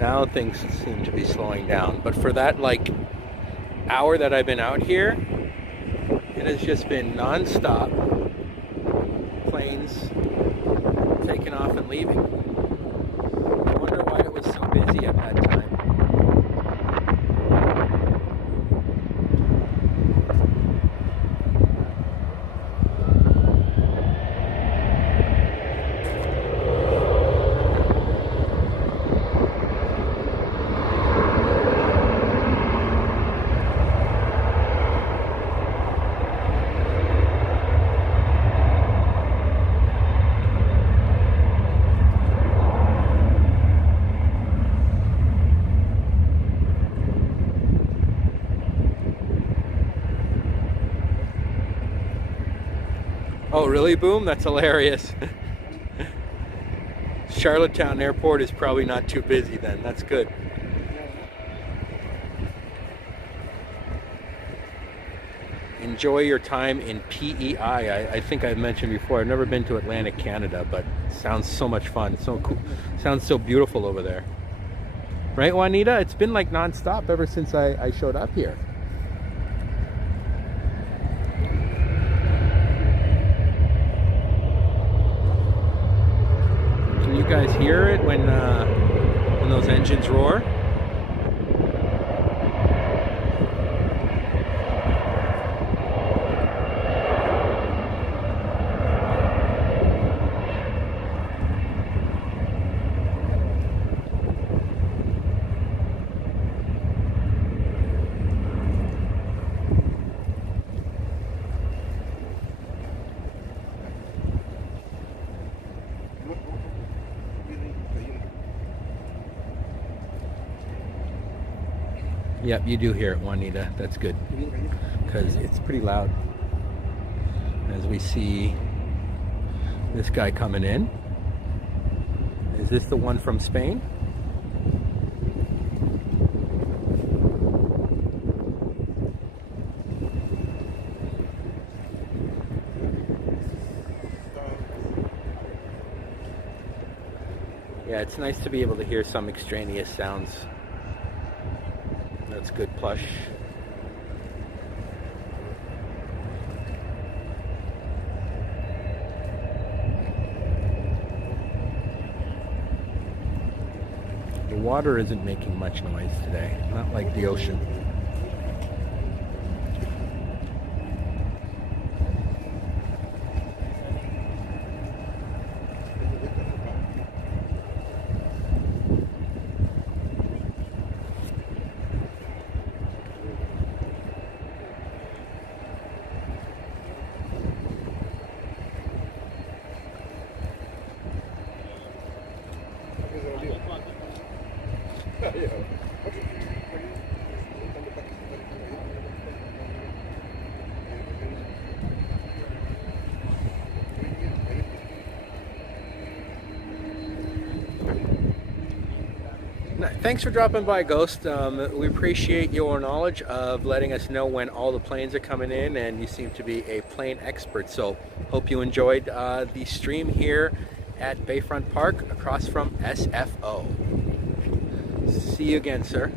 now things seem to be slowing down, but for that like hour that I've been out here, it has just been non-stop planes taking off and leaving. I wonder why it was so busy at that time. Oh, really, Boom? That's hilarious. Charlottetown Airport is probably not too busy then. That's good. enjoy your time in PEI. I think I've mentioned before, I've never been to Atlantic Canada, but it sounds so much fun. So cool. Sounds so beautiful over there. Right, Juanita? It's been like non-stop ever since I showed up here. Can you guys hear it when those engines roar? Yep, you do hear it, Juanita. That's good, because it's pretty loud. As we see this guy coming in. Is this the one from Spain? Yeah, it's nice to be able to hear some extraneous sounds. That's good plush. The water isn't making much noise today, not like the ocean. Thanks for dropping by, Ghost. We appreciate your knowledge of letting us know when all the planes are coming in, and you seem to be a plane expert. So hope you enjoyed the stream here at Bayfront Park across from SFO. See you again, sir.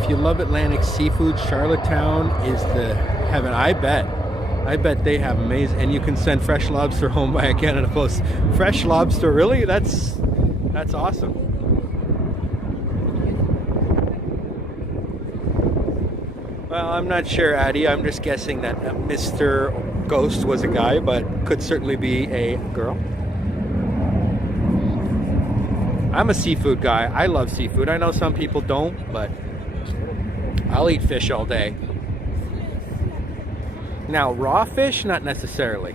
If you love Atlantic seafood, Charlottetown is the heaven. I bet they have amazing, and you can send fresh lobster home via Canada Post. Fresh lobster, really? That's awesome. Well, I'm not sure, Addie. I'm just guessing that Mr. Ghost was a guy, but could certainly be a girl. I'm a seafood guy. I love seafood. I know some people don't, but I'll eat fish all day. Now, raw fish, not necessarily.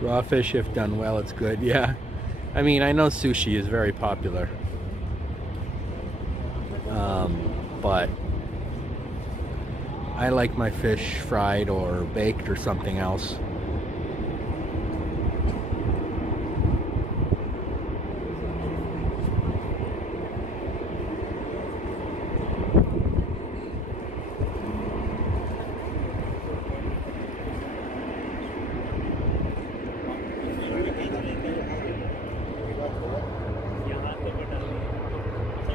Raw fish, if done well, it's good. Yeah. I mean, I know sushi is very popular. But I like my fish fried or baked or something else.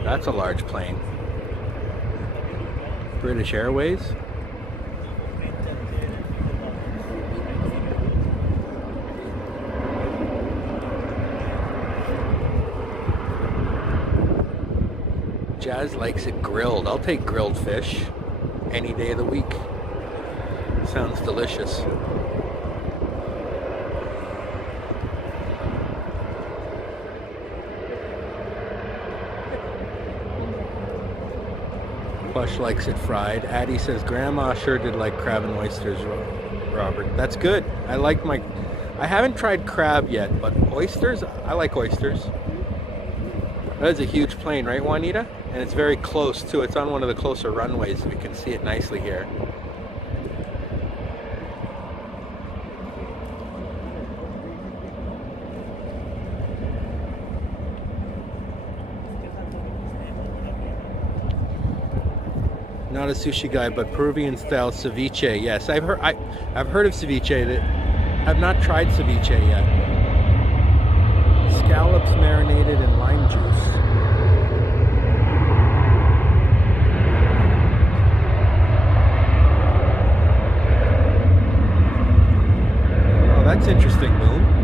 That's a large plane. British Airways. Jazz likes it grilled. I'll take grilled fish any day of the week. Sounds delicious. Plush likes it fried. Addie says Grandma sure did like crab and oysters, Robert. That's good. I haven't tried crab yet, but oysters, I like oysters. That is a huge plane, right, Juanita? And it's very close too. It's on one of the closer runways. We can see it nicely here. Not a sushi guy, but Peruvian style ceviche. Yes, I've heard of ceviche. That I've not tried ceviche yet. Scallops marinated in lime juice. Oh, that's interesting, Boom.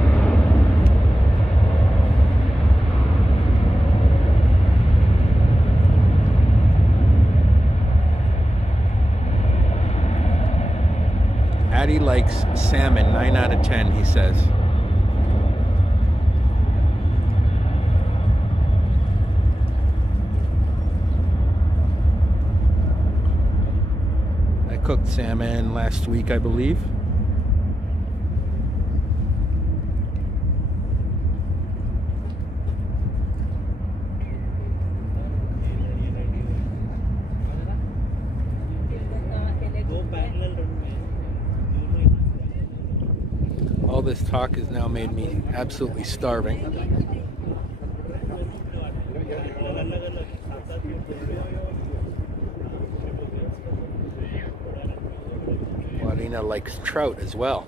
Addie likes salmon, 9 out of 10, he says. I cooked salmon last week, I believe. All this talk has now made me absolutely starving. Marina likes trout as well.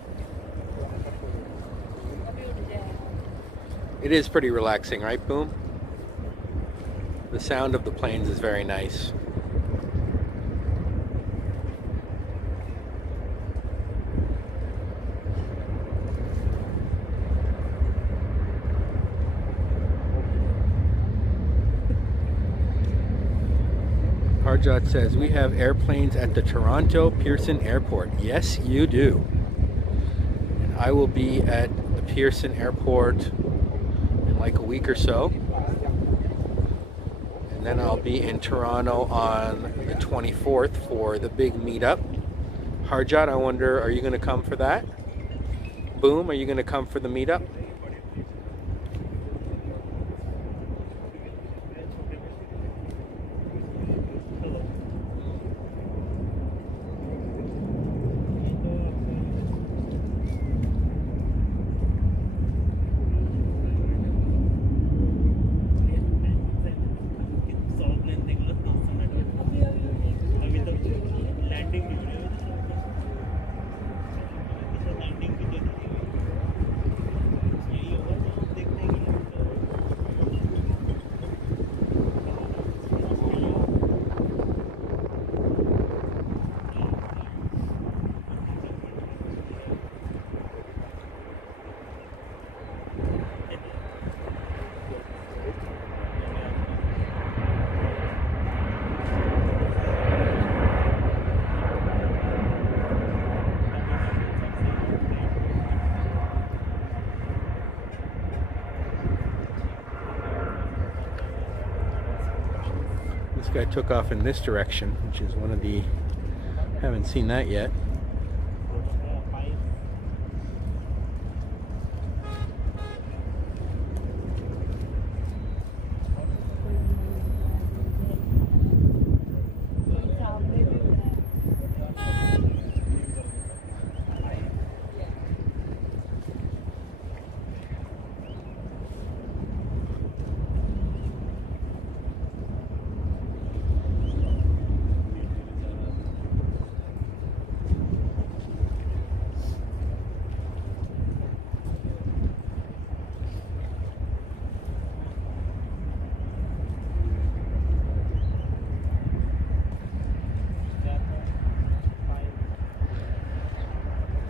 It is pretty relaxing, right, Boom? The sound of the planes is very nice. Harjot says, we have airplanes at the Toronto Pearson Airport. Yes, you do. And I will be at the Pearson Airport in like a week or so. And then I'll be in Toronto on the 24th for the big meetup. Harjot, I wonder, are you going to come for that? Boom, are you going to come for the meetup? This guy took off in this direction, which is one of the, haven't seen that yet.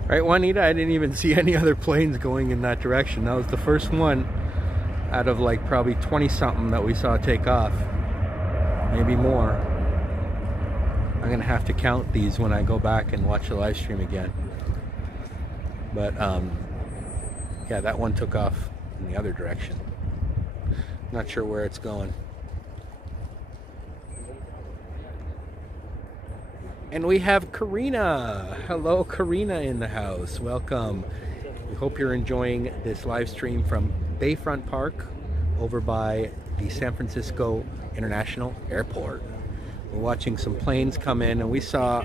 Right, Juanita? I didn't even see any other planes going in that direction. That was the first one out of like probably 20 something that we saw take off. Maybe more. I'm gonna have to count these when I go back and watch the live stream again. But yeah, that one took off in the other direction. Not sure where it's going. And we have Karina. Hello, Karina in the house. Welcome. We hope you're enjoying this live stream from Bayfront Park over by the San Francisco International Airport. We're watching some planes come in, and we saw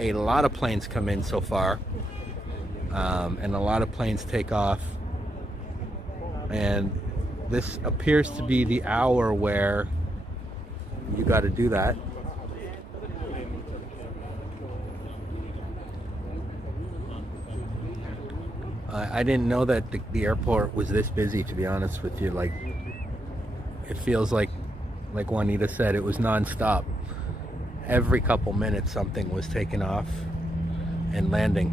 a lot of planes come in so far, and a lot of planes take off. And this appears to be the hour where you got to do that. I didn't know that the airport was this busy, to be honest with you. Like, it feels like Juanita said, it was non-stop. Every couple minutes something was taking off and landing.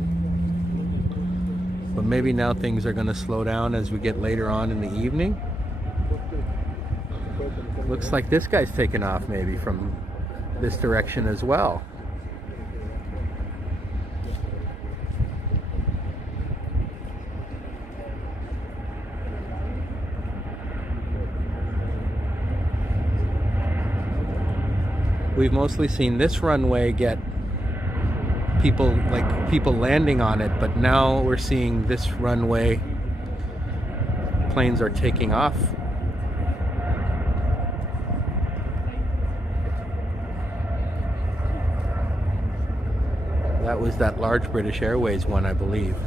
But maybe now things are going to slow down as we get later on in the evening. Looks like this guy's taking off maybe from this direction as well. We've mostly seen this runway get people landing on it, but now we're seeing this runway, planes are taking off. That was that large British Airways one, I believe.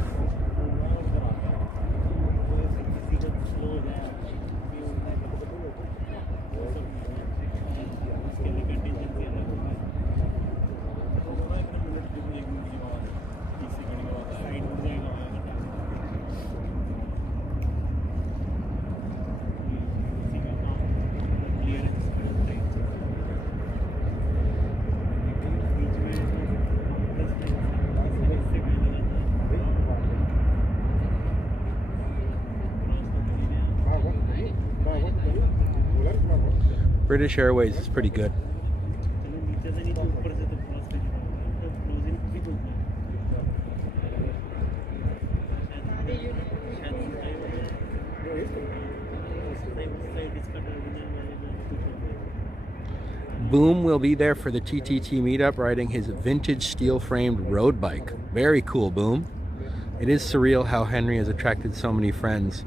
British Airways is pretty good. Boom will be there for the TTT meetup riding his vintage steel-framed road bike. Very cool, Boom. It is surreal how Henry has attracted so many friends.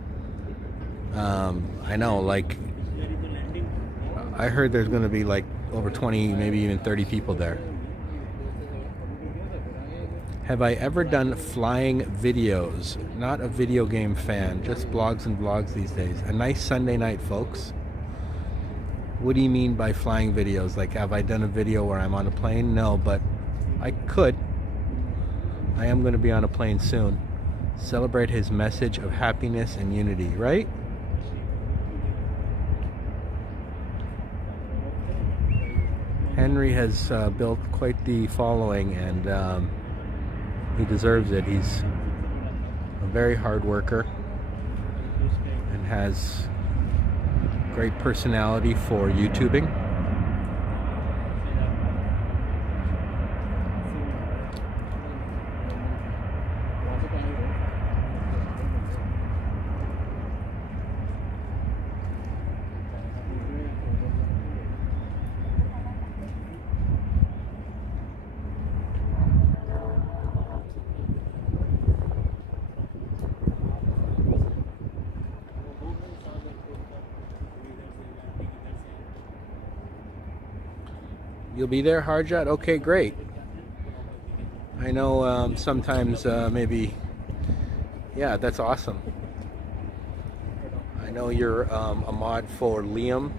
I know, like, I heard there's going to be like over 20, maybe even 30 people there. Have I ever done flying videos? Not a video game fan, just blogs and vlogs these days. A nice Sunday night, folks. What do you mean by flying videos? Like, have I done a video where I'm on a plane? No, but I could. I am going to be on a plane soon. Celebrate his message of happiness and unity, right? Henry has built quite the following, and he deserves it. He's a very hard worker and has great personality for YouTubing. You'll be there, Harjat? Okay, great. I know sometimes maybe, yeah, that's awesome. I know you're a mod for Liam.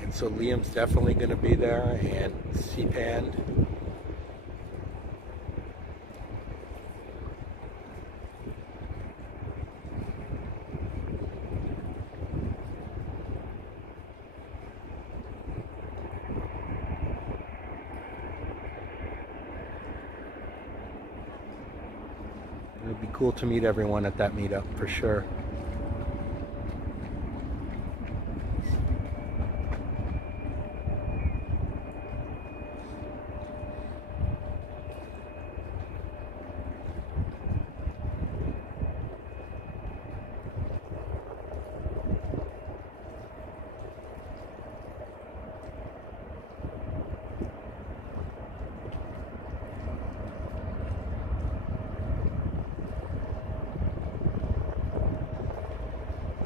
And so Liam's definitely going to be there, and C-Pand. It'd be cool to meet everyone at that meetup for sure.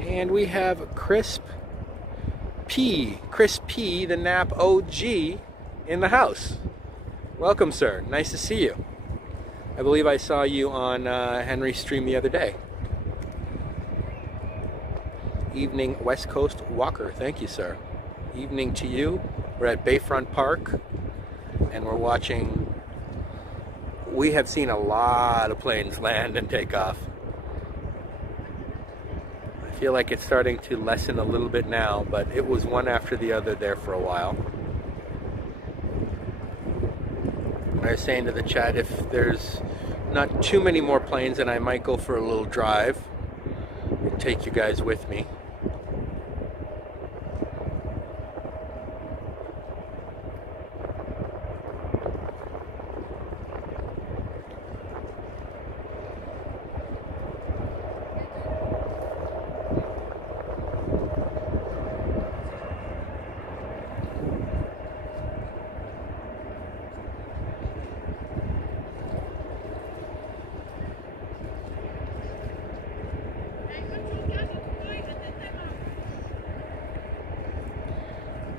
And we have Chris P, the Nap OG, in the house. Welcome, sir. Nice to see you. I believe I saw you on Henry's stream the other day. Evening West Coast Walker. Thank you, sir. Evening to you. We're at Bayfront Park, and we're watching. We have seen a lot of planes land and take off. I feel like it's starting to lessen a little bit now, but it was one after the other there for a while. I was saying to the chat, if there's not too many more planes, then I might go for a little drive and take you guys with me.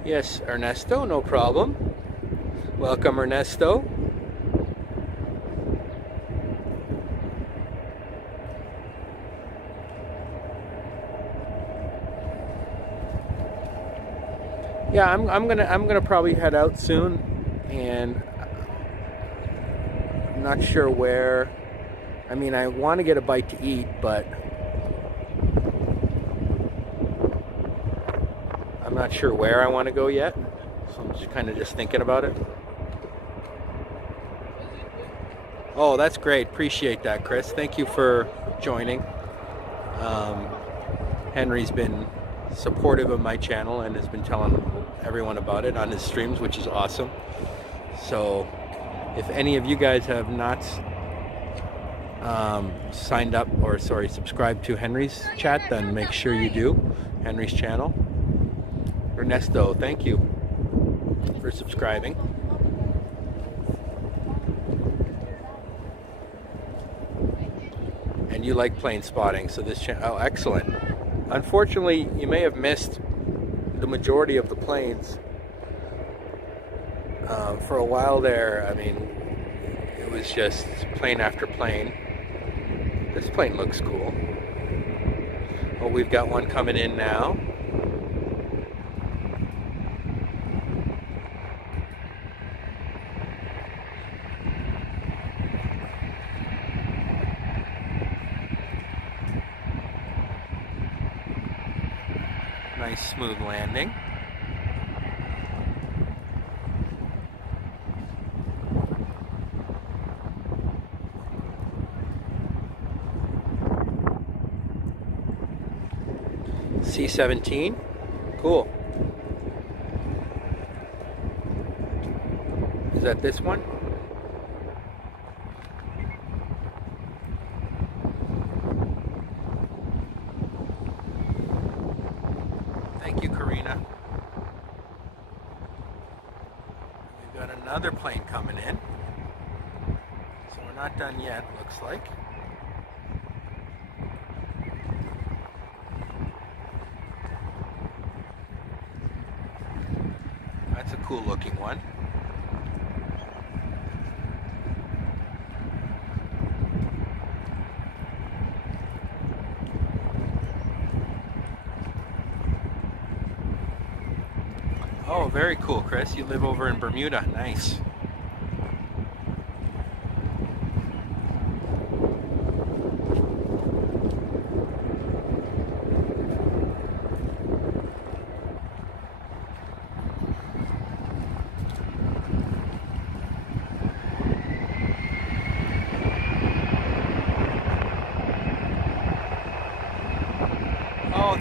Yes, Ernesto, no problem. Welcome, Ernesto. Yeah, I'm gonna probably head out soon, and I'm not sure where. I mean, I want to get a bite to eat, but I'm not sure where I want to go yet, so I'm just kind of thinking about it. Oh, that's great. Appreciate that, Chris. Thank you for joining. Henry's been supportive of my channel and has been telling everyone about it on his streams, which is awesome. So if any of you guys have not signed up, or sorry, subscribed to Henry's chat, then make sure you do. Henry's channel. Ernesto, thank you for subscribing. And you like plane spotting, so this channel, oh, excellent. Unfortunately, you may have missed the majority of the planes. For a while there, I mean, it was just plane after plane. This plane looks cool. Oh, we've got one coming in now. Nice smooth landing. C-17, cool. Is that this one? Thank you, Karina. We've got another plane coming in. So we're not done yet, looks like. That's a cool looking one. Oh, very cool, Chris. You live over in Bermuda. Nice.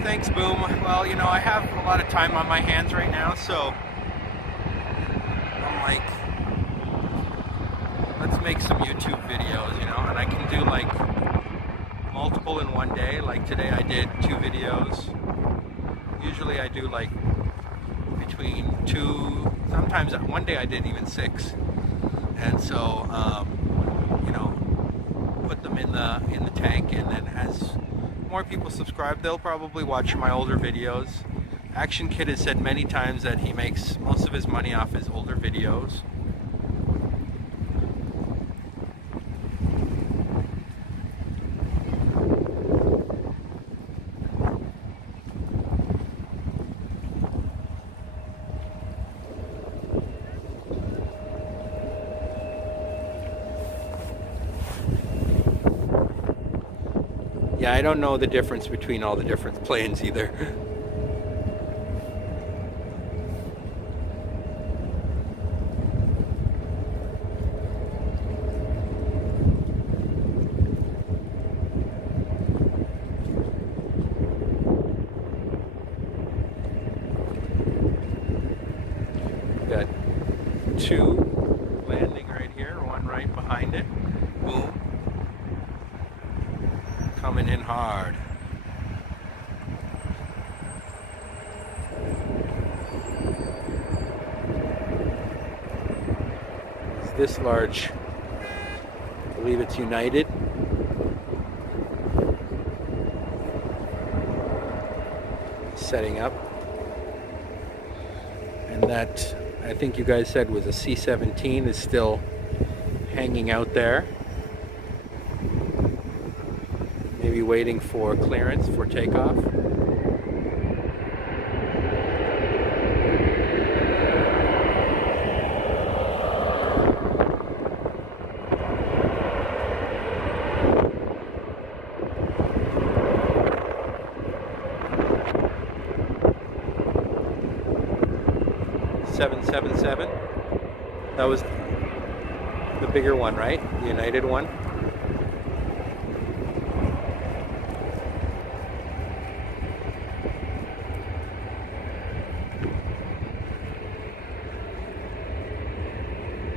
Thanks, Boom. Well, you know, I have a lot of time on my hands right now, so I'm like, let's make some YouTube videos, you know, and I can do like multiple in one day. Like today I did 2 videos. Usually I do like between 2, sometimes one day I did even 6. And so, you know, put them in the tank, and then as more people subscribe, they'll probably watch my older videos. Action Kid has said many times that he makes most of his money off his older videos. Yeah, I don't know the difference between all the different planes either. Got 2 landing right here, 1 right behind it. Boom. Coming in hard. It's this large. I believe it's United. Setting up. And that, I think you guys said, was a C-17, is still hanging out there. Maybe waiting for clearance for takeoff. .777. That was the bigger one, right? The United one.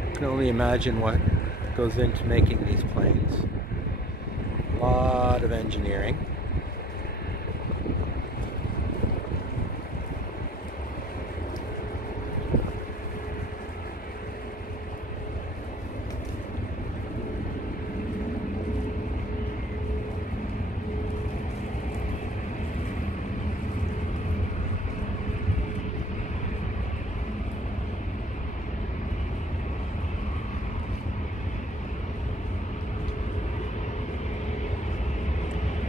I can only imagine what goes into making these planes. A lot of engineering.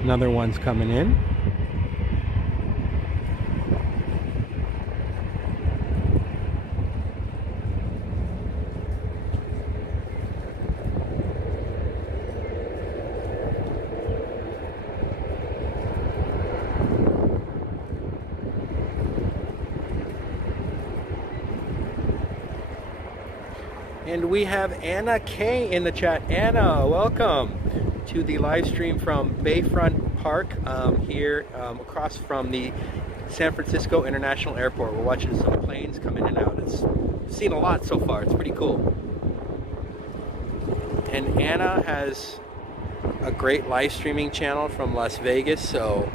Another one's coming in. And we have Anna K in the chat. Anna, welcome to the live stream from Bayfront Park here across from the San Francisco International Airport. We're watching some planes come in and out. I've seen a lot so far. It's pretty cool. And Anna has a great live streaming channel from Las Vegas, so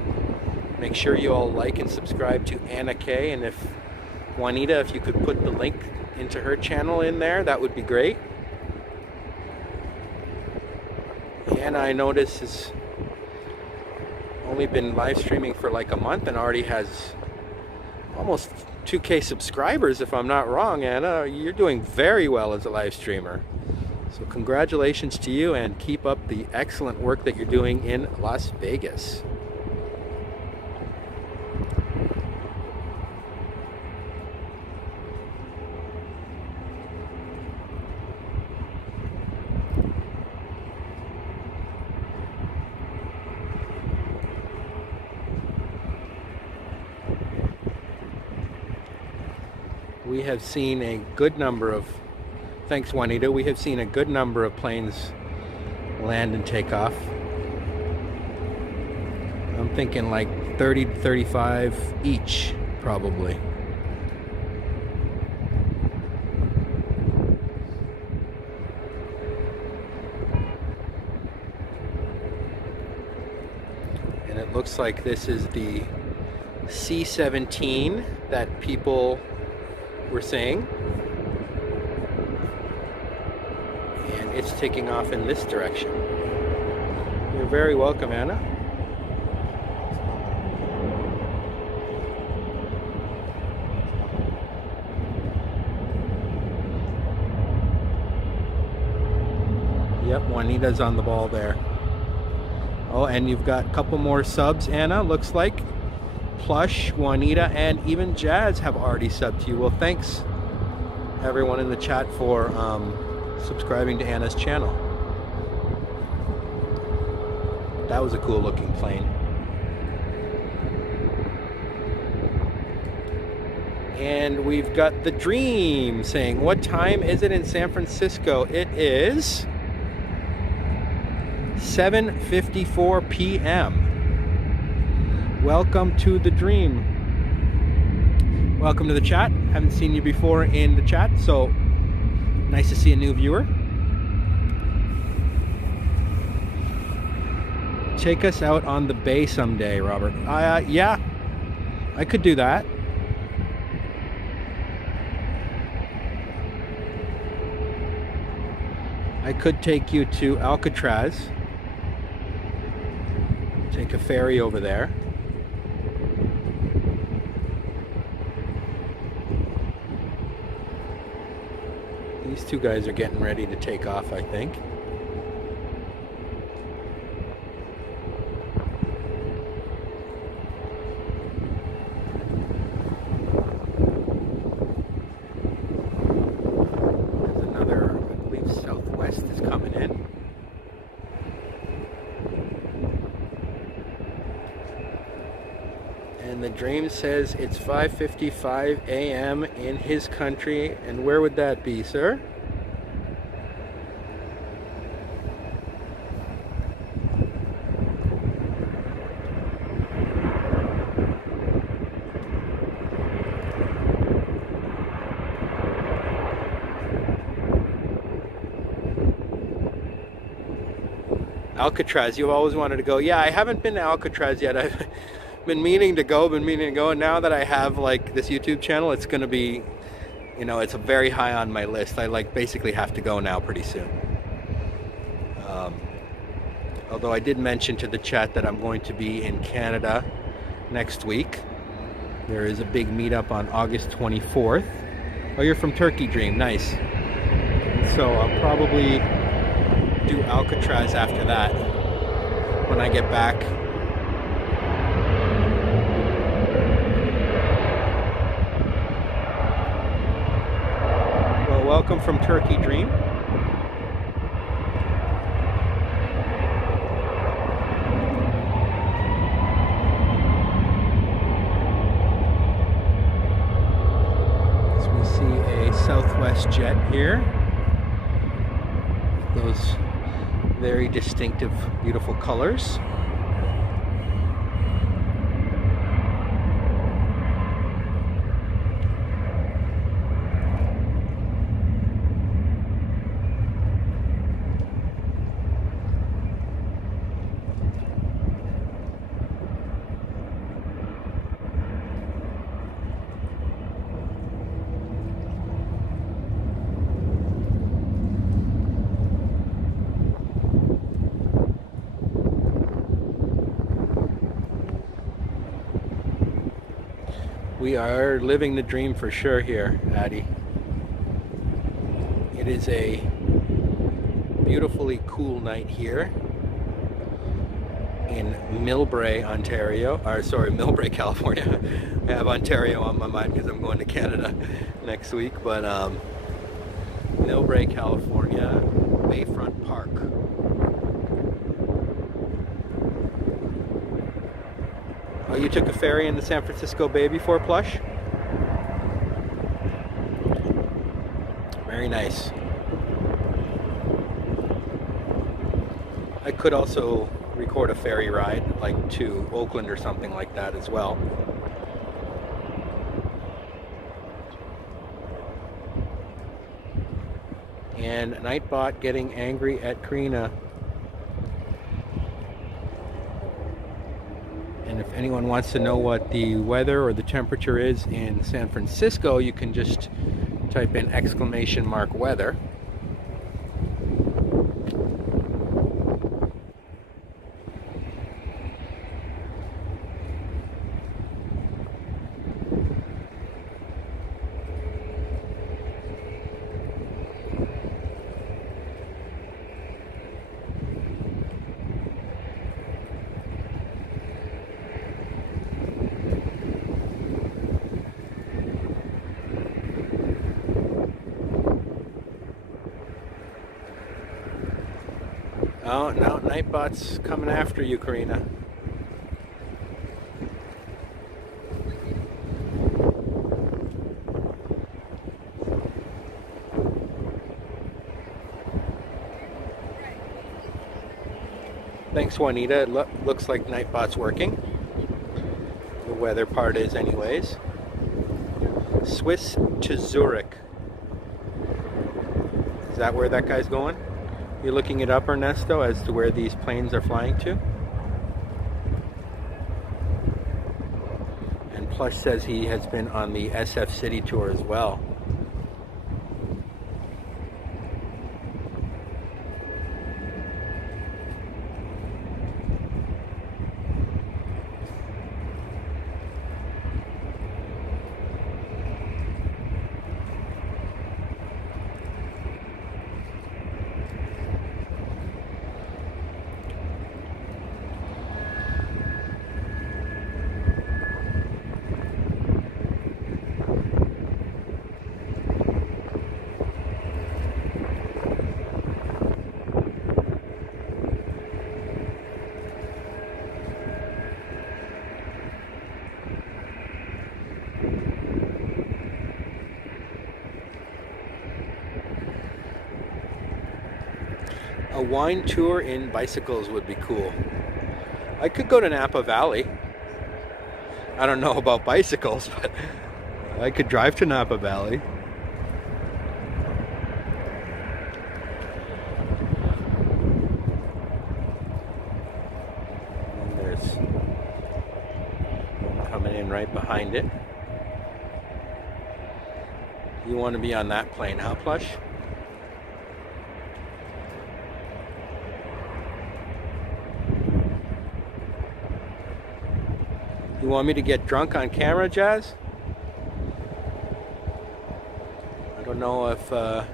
make sure you all like and subscribe to Anna K. And if Juanita, if you could put the link into her channel in there, that would be great. Anna, I notice, has only been live streaming for like a month and already has almost 2K subscribers, if I'm not wrong. Anna, you're doing very well as a live streamer. So congratulations to you, and keep up the excellent work that you're doing in Las Vegas. We have seen a good number of, thanks Juanita, we have seen a good number of planes land and take off. I'm thinking like 30 to 35 each, probably. And it looks like this is the C-17 that people were saying. And it's taking off in this direction. You're very welcome, Anna. Yep, Juanita's on the ball there. Oh, and you've got a couple more subs, Anna, looks like. Plush, Juanita, and even Jazz have already subbed to you. Well, thanks everyone in the chat for subscribing to Anna's channel. That was a cool looking plane. And we've got the Dream saying, what time is it in San Francisco? It is 7:54 p.m. Welcome to the Dream. Welcome to the chat. Haven't seen you before in the chat, so nice to see a new viewer. Take us out on the bay someday, Robert. Yeah, I could do that. I could take you to Alcatraz. Take a ferry over there. These two guys are getting ready to take off, I think. There's another, I believe Southwest is coming in. And the Dream says it's 5:55 a.m. in his country. And where would that be, sir? Alcatraz, you've always wanted to go. Yeah, I haven't been to Alcatraz yet. I've been meaning to go, and now that I have like this YouTube channel, it's gonna be, you know, it's very high on my list. I like basically have to go now pretty soon. Although I did mention to the chat that I'm going to be in Canada next week. There is a big meetup on August 24th. Oh, you're from Turkey, Dream, nice. So I'll probably do Alcatraz after that when I get back. Well, welcome from Turkey, Dream. As we see a Southwest jet here. Those very distinctive, beautiful colors. We are living the dream for sure here, Addie. It is a beautifully cool night here in Millbrae, Ontario. Millbrae, California. I have Ontario on my mind because I'm going to Canada next week. But Millbrae, California, Bayfront Park. Oh, you took a ferry in the San Francisco Bay before, Plush? Very nice. I could also record a ferry ride, like to Oakland or something like that as well. And Nightbot getting angry at Karina. And if anyone wants to know what the weather or the temperature is in San Francisco, you can just type in !weather. Oh, no, Nightbot's coming after you, Karina. Thanks, Juanita. It looks like Nightbot's working. The weather part is anyways. Swiss to Zurich. Is that where that guy's going? You're looking it up, Ernesto, as to where these planes are flying to? And Plush says he has been on the SF City tour as well. A wine tour in bicycles would be cool. I could go to Napa Valley. I don't know about bicycles, but I could drive to Napa Valley. And there's one coming in right behind it. You want to be on that plane, huh, Plush? You want me to get drunk on camera, Jazz? I don't know if I'll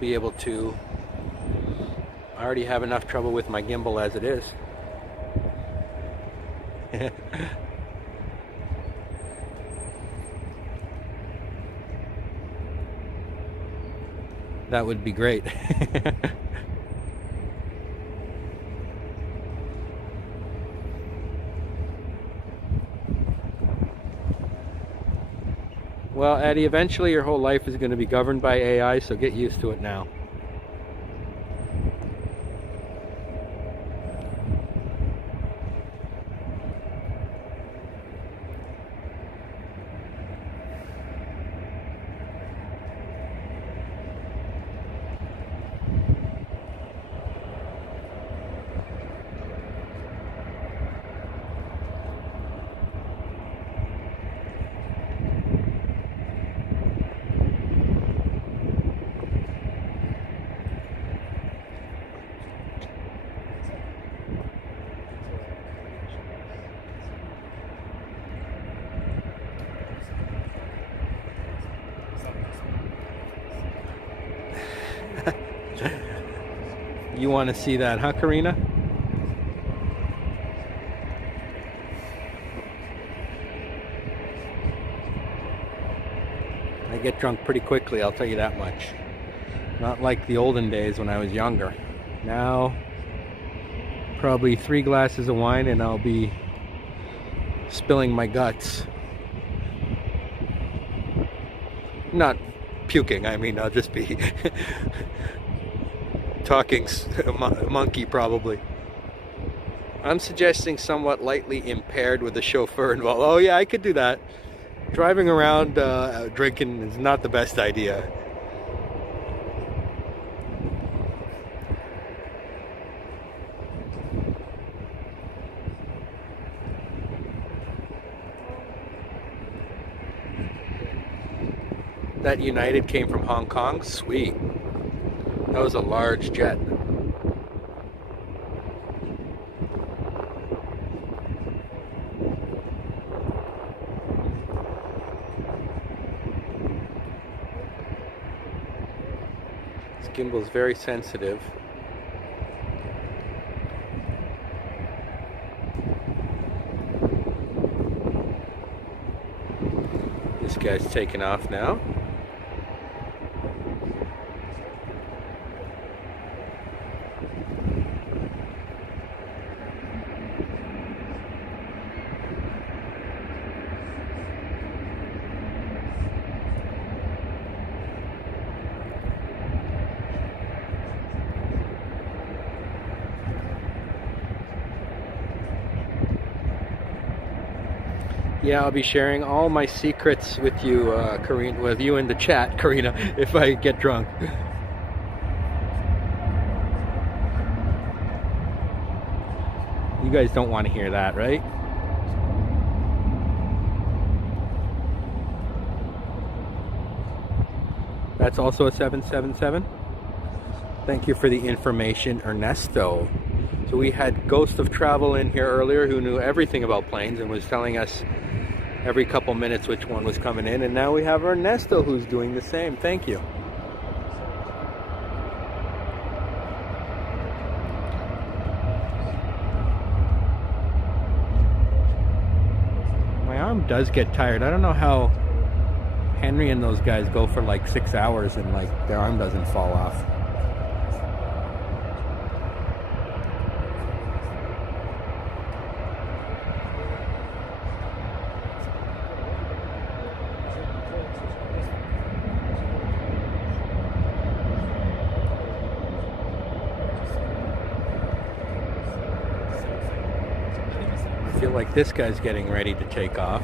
be able to. I already have enough trouble with my gimbal as it is. That would be great. Well, Eddie, eventually your whole life is going to be governed by AI, so get used to it now. You want to see that, huh, Karina? I get drunk pretty quickly, I'll tell you that much. Not like the olden days when I was younger. Now, probably 3 glasses of wine and I'll be spilling my guts. Not puking, I mean, I'll just be Talking monkey, probably. I'm suggesting somewhat lightly impaired with the chauffeur involved. Oh yeah, I could do that. Driving around drinking is not the best idea. That United came from Hong Kong? Sweet. That was a large jet. This gimbal is very sensitive. This guy's taking off now. Yeah, I'll be sharing all my secrets with you, Karina, with you in the chat, Karina, if I get drunk. You guys don't want to hear that, right? That's also a 777. Thank you for the information, Ernesto. So we had Ghost of Travel in here earlier, who knew everything about planes and was telling us every couple minutes which one was coming in, and now we have Ernesto who's doing the same. Thank you. My arm does get tired. I don't know how Henry and those guys go for like 6 hours and like their arm doesn't fall off. I feel like this guy's getting ready to take off.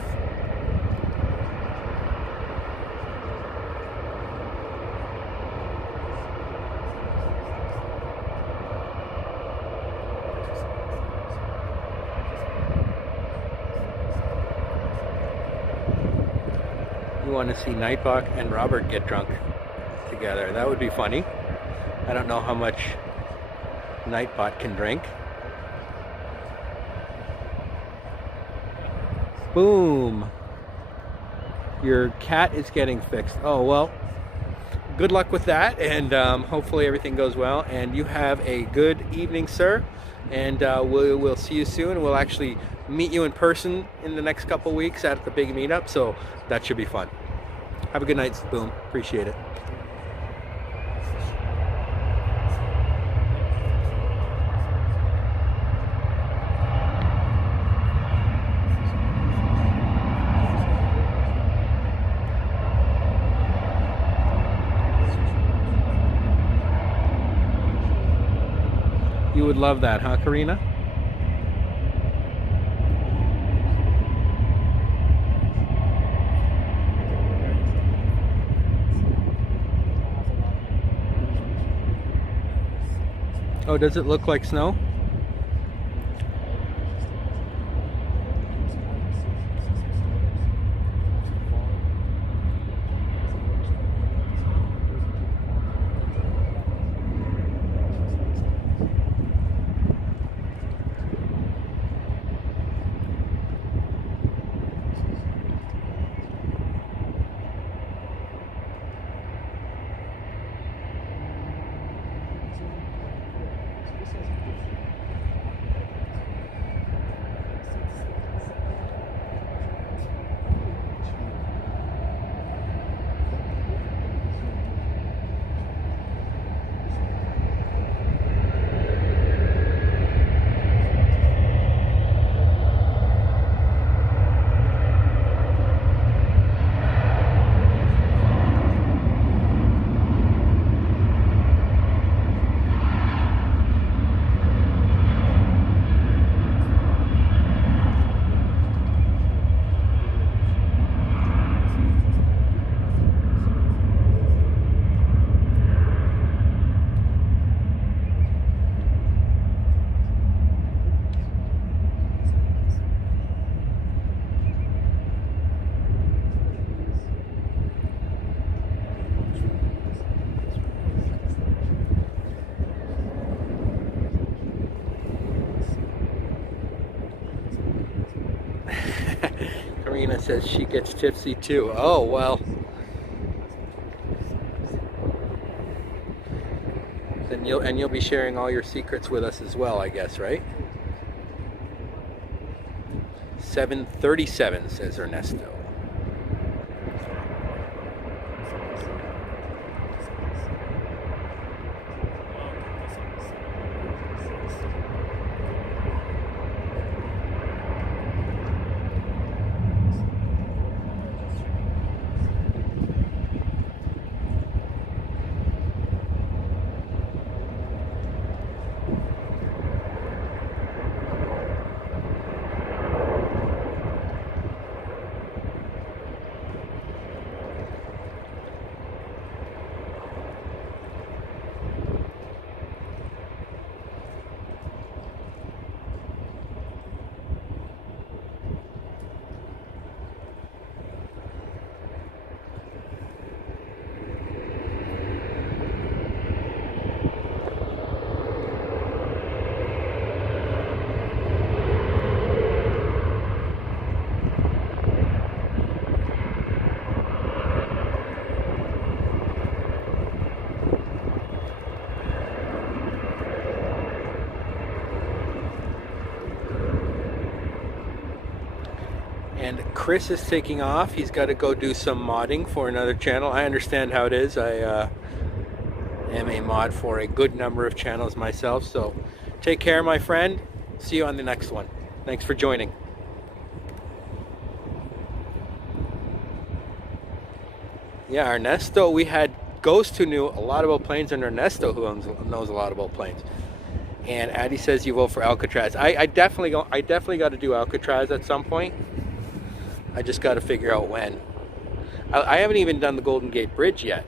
You want to see Nightbot and Robert get drunk together. That would be funny. I don't know how much Nightbot can drink. Boom. Your cat is getting fixed. Oh, well, good luck with that, and hopefully everything goes well, and you have a good evening, sir, and we'll see you soon. We'll actually meet you in person in the next couple weeks at the big meetup, so that should be fun. Have a good night, Boom. Appreciate it. You would love that, huh, Karina? Oh, does it look like snow? Karina says she gets tipsy too. Oh, well. Then you'll be sharing all your secrets with us as well, I guess, right? 7:37 says Ernesto. And Chris is taking off. He's got to go do some modding for another channel. I understand how it is. I am a mod for a good number of channels myself. So take care, my friend. See you on the next one. Thanks for joining. Yeah, Ernesto, we had Ghost who knew a lot about planes, and Ernesto who knows a lot about planes. And Addie says you vote for Alcatraz. I definitely got to do Alcatraz at some point. I just got to figure out when. I haven't even done the Golden Gate Bridge yet.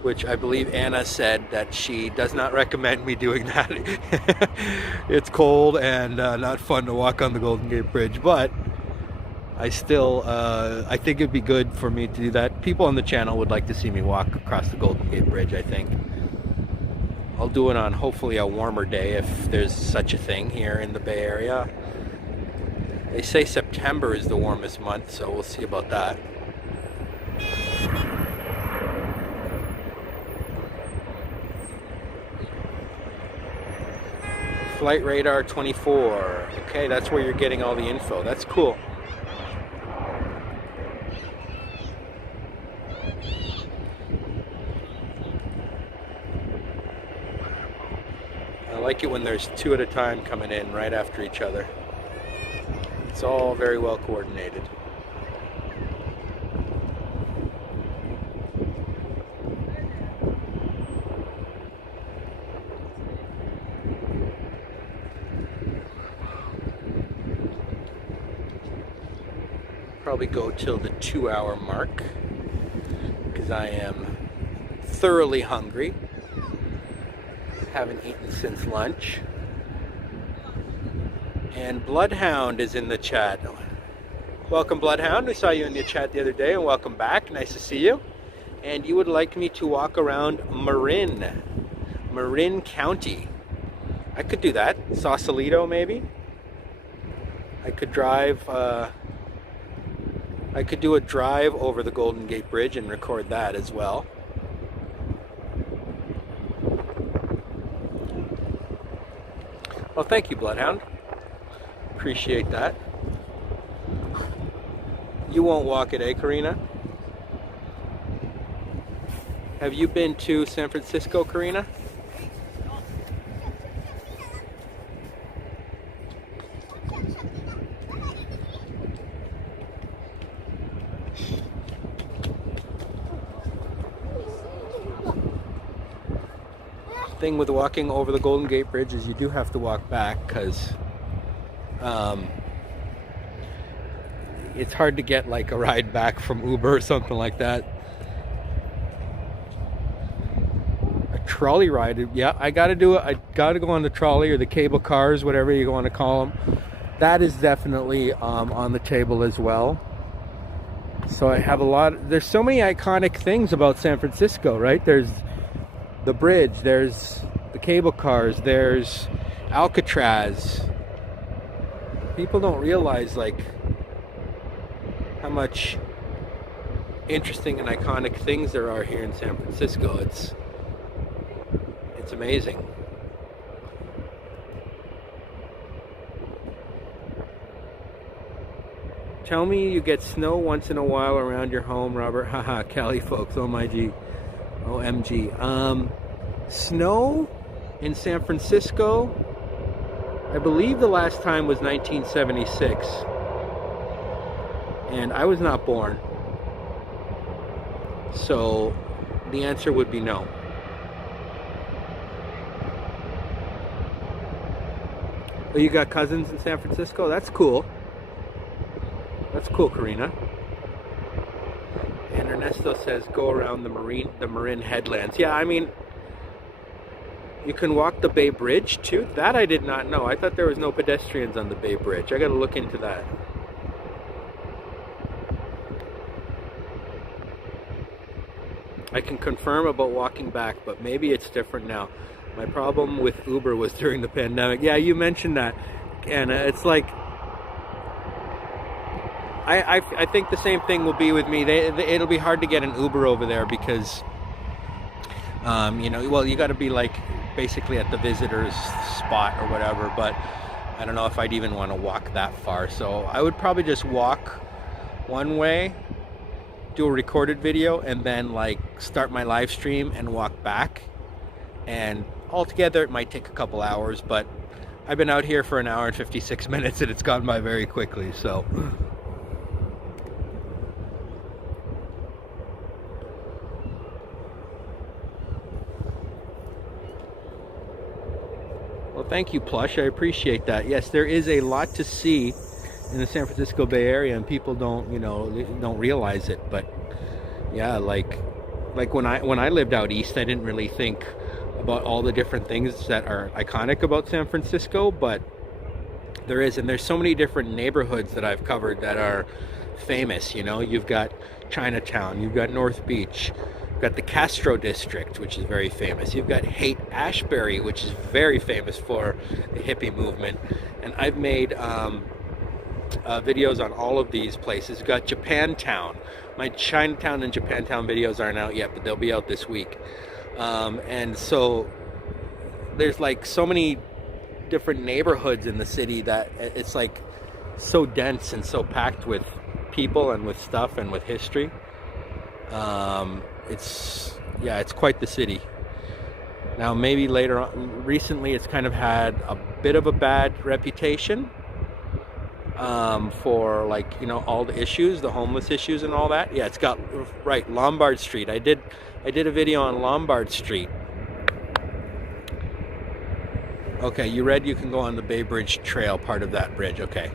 Which I believe Anna said that she does not recommend me doing that. It's cold and not fun to walk on the Golden Gate Bridge, but I still, I think it'd be good for me to do that. People on the channel would like to see me walk across the Golden Gate Bridge, I think. I'll do it on hopefully a warmer day if there's such a thing here in the Bay Area. They say September is the warmest month, so we'll see about that. Flight Radar 24. Okay, that's where you're getting all the info. That's cool. I like it when there's two at a time coming in right after each other. It's all very well coordinated. Probably go till the 2-hour mark because I am thoroughly hungry. Haven't eaten since lunch. And Bloodhound is in the chat. Welcome, Bloodhound. We saw you in the chat the other day, and welcome back. Nice to see you. And you would like me to walk around Marin County. I could do that. Sausalito, maybe. I could drive. I could do a drive over the Golden Gate Bridge and record that as well. Well, thank you, Bloodhound. Appreciate that. You won't walk it, eh, Karina? Have you been to San Francisco, Karina? Thing with walking over the Golden Gate Bridge is you do have to walk back because it's hard to get like a ride back from Uber or something like that. A trolley ride, yeah, I gotta do it. I gotta go on the trolley or the cable cars, whatever you want to call them. That is definitely on the table as well. So I have a lot. There's so many iconic things about San Francisco, right? There's the bridge, there's the cable cars, there's Alcatraz, People don't realize like how much interesting and iconic things there are here in San Francisco. It's amazing. Tell me you get snow once in a while around your home, Robert. Haha, Cali folks. Oh my G. OMG. Snow in San Francisco, I believe the last time was 1976. And I was not born. So the answer would be no. Oh, you got cousins in San Francisco? That's cool. That's cool, Karina. And Ernesto says go around the Marin headlands. Yeah, I mean, you can walk the Bay Bridge too. That I did not know. I thought there was no pedestrians on the Bay Bridge. I got to look into that. I can confirm about walking back, but maybe it's different now. My problem with Uber was during the pandemic. Yeah, you mentioned that, and it's like I think the same thing will be with me. It'll be hard to get an Uber over there because, you know, well, you got to be like basically at the visitor's spot or whatever. But I don't know if I'd even want to walk that far. So I would probably just walk one way, do a recorded video, and then like start my live stream and walk back. And altogether, it might take a couple hours, but I've been out here for an hour and 56 minutes, and it's gone by very quickly. So. Well, thank you, Plush. I appreciate that. Yes, there is a lot to see in the San Francisco Bay Area, and people don't, you know, don't realize it. But yeah, like when I lived out east, I didn't really think about all the different things that are iconic about San Francisco, but there is, and there's so many different neighborhoods that I've covered that are famous. You know, you've got Chinatown, you've got North Beach. You've got the Castro district, which is very famous. You've got Haight-Ashbury, which is very famous for the hippie movement. And I've made videos on all of these places. You've got Japantown. My Chinatown and Japantown videos aren't out yet, but they'll be out this week. And so there's like so many different neighborhoods in the city that it's like so dense and so packed with people and with stuff and with history. It's quite the city. Now maybe later on, recently it's kind of had a bit of a bad reputation for, like, you know, all the issues, the homeless issues and all that. Yeah, it's got, right, Lombard Street. I did a video on Lombard Street. Okay, you read you can go on the Bay Bridge Trail, part of that bridge. Okay.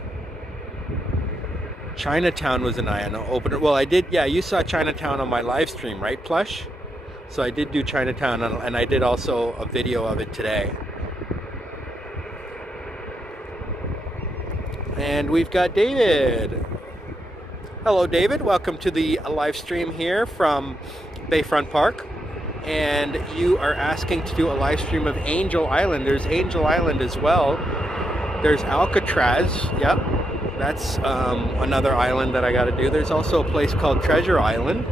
Chinatown was an eye opener. Well, I did, yeah, you saw Chinatown on my live stream, right, Plush? So I did do Chinatown, and I did also a video of it today. And we've got David. Hello, David. Welcome to the live stream here from Bayfront Park. And you are asking to do a live stream of Angel Island. There's Angel Island as well. There's Alcatraz, yep. That's another island that I got to do. There's also a place called Treasure Island.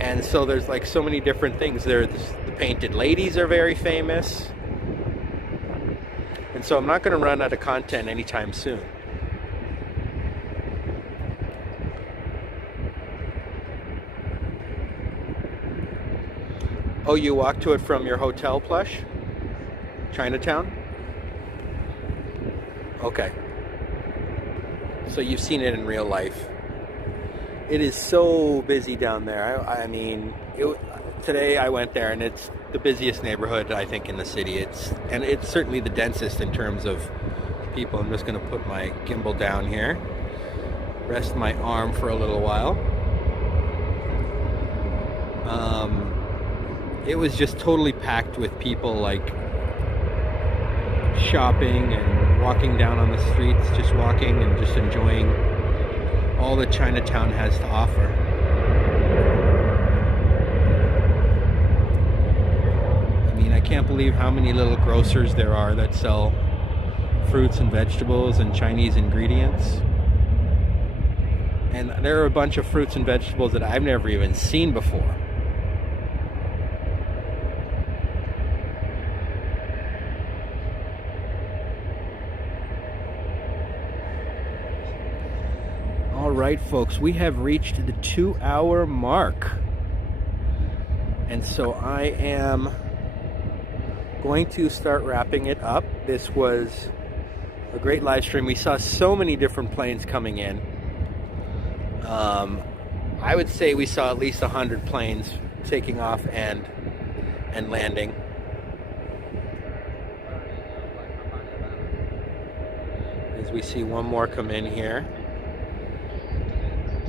And so there's like so many different things. The Painted Ladies are very famous. And so I'm not going to run out of content anytime soon. Oh, you walked to it from your hotel, Plush? Chinatown? Okay. So you've seen it in real life. It is so busy down there. I mean, today I went there and it's the busiest neighborhood, I think, in the city. It's certainly the densest in terms of people. I'm just going to put my gimbal down here. Rest my arm for a little while. It was just totally packed with people, like, shopping and walking down on the streets, just walking and just enjoying all that Chinatown has to offer. can't believe how many little grocers there are that sell fruits and vegetables and Chinese ingredients. And there are a bunch of fruits and vegetables that I've never even seen before. All right, folks, we have reached the 2-hour mark. And so I am going to start wrapping it up. This was a great live stream. We saw so many different planes coming in. I would say we saw at least 100 planes taking off and landing. As we see one more come in here.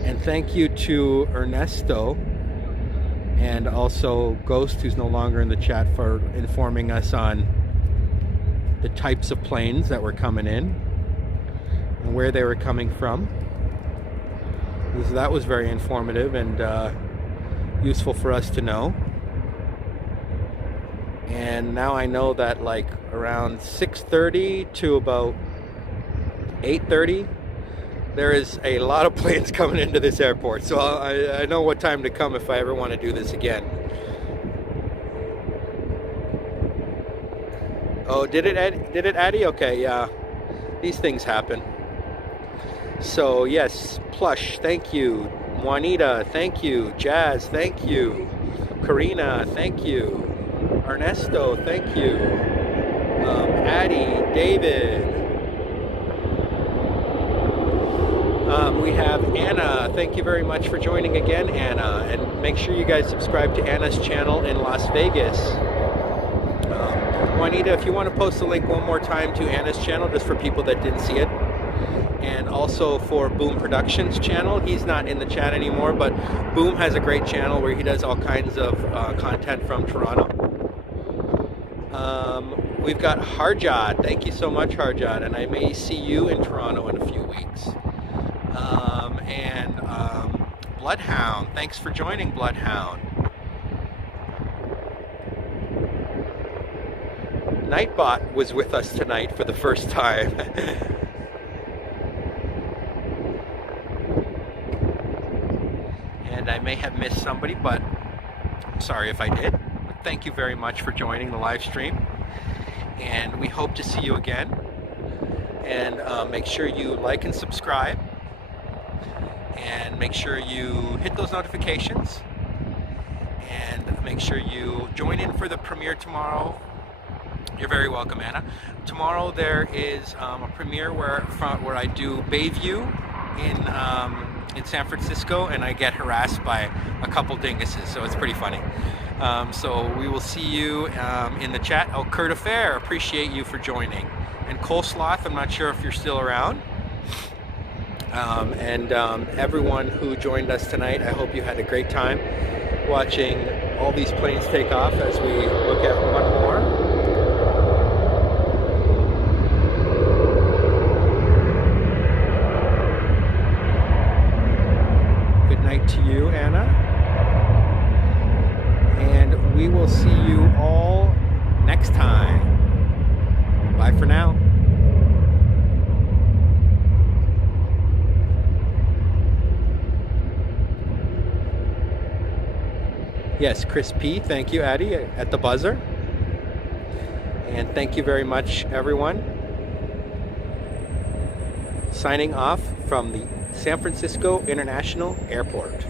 And thank you to Ernesto and also Ghost, who's no longer in the chat, for informing us on the types of planes that were coming in and where they were coming from. So that was very informative and useful for us to know. And now I know that like around 6:30 to about 8:30 there is a lot of planes coming into this airport, so I know what time to come if I ever want to do this again. Oh, did it, Addy? Okay, yeah. These things happen. So, yes, Plush, thank you. Juanita, thank you. Jazz, thank you. Karina, thank you. Ernesto, thank you. Addy, David. We have Anna. Thank you very much for joining again, Anna. And make sure you guys subscribe to Anna's channel in Las Vegas. Juanita, if you want to post the link one more time to Anna's channel, just for people that didn't see it. And also for Boom Productions channel. He's not in the chat anymore, but Boom has a great channel where he does all kinds of content from Toronto. We've got Harjad. Thank you so much, Harjad. And I may see you in Toronto in a few weeks. Bloodhound, thanks for joining, Bloodhound. Nightbot was with us tonight for the first time. And I may have missed somebody, but I'm sorry if I did. But thank you very much for joining the live stream. And we hope to see you again. And make sure you like and subscribe. And make sure you hit those notifications. And make sure you join in for the premiere tomorrow. You're very welcome, Anna. Tomorrow there is a premiere where I do Bayview in San Francisco, and I get harassed by a couple dinguses, so it's pretty funny. So we will see you in the chat. Oh, Kurt Affair, appreciate you for joining. And Cole Sloth, I'm not sure if you're still around. Everyone who joined us tonight, I hope you had a great time watching all these planes take off as we look at one more. Good night to you, Anna. And we will see you all next time. Bye for now. Yes, Chris P. Thank you, Addy, at the buzzer. And thank you very much, everyone. Signing off from the San Francisco International Airport.